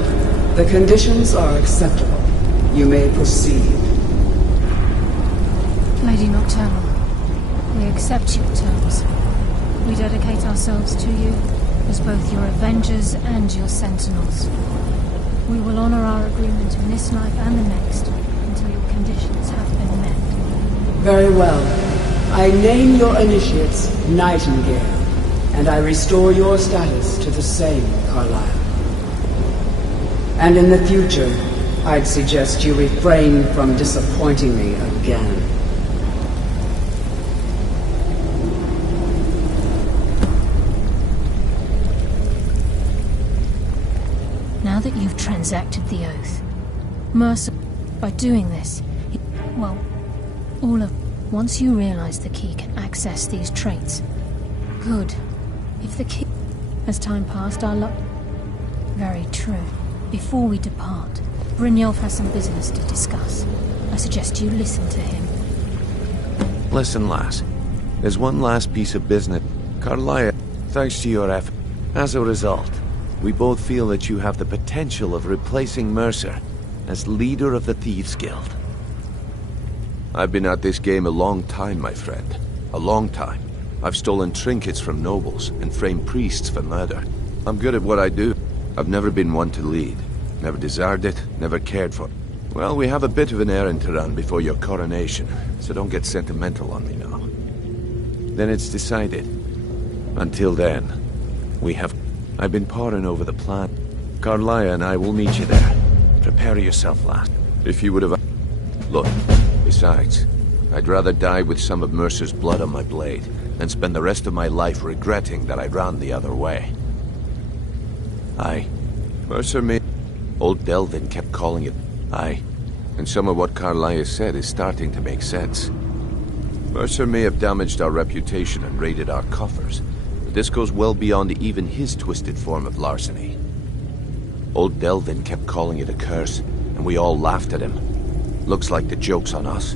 The conditions are acceptable. You may proceed. Lady Nocturnal, we accept your terms. We dedicate ourselves to you as both your avengers and your sentinels. We will honor our agreement in this life and the next until your conditions have been met. Very well. I name your initiates Nightingale, and I restore your status to the same, Carlisle. And in the future, I'd suggest you refrain from disappointing me again. Now that you've transacted the oath, Mercer, by doing this, well, all of... Once you realize the key can access these traits. Good. If the key... As time passed, our luck... Very true. Before we depart, Brynjolf has some business to discuss. I suggest you listen to him. Listen, lass. There's one last piece of business. Carlia, thanks to your effort. As a result, we both feel that you have the potential of replacing Mercer as leader of the Thieves' Guild. I've been at this game a long time, my friend. A long time. I've stolen trinkets from nobles and framed priests for murder. I'm good at what I do. I've never been one to lead. Never desired it, never cared for it. Well, we have a bit of an errand to run before your coronation, so don't get sentimental on me now. Then it's decided. Until then, I've been poring over the plan. Carlia and I will meet you there. Prepare yourself, lad. If you would have... Look, besides, I'd rather die with some of Mercer's blood on my blade than spend the rest of my life regretting that I ran the other way. Aye. Mercer may... Old Delvin kept calling it... Aye. And some of what Carlia said is starting to make sense. Mercer may have damaged our reputation and raided our coffers, but this goes well beyond even his twisted form of larceny. Old Delvin kept calling it a curse, and we all laughed at him. Looks like the joke's on us.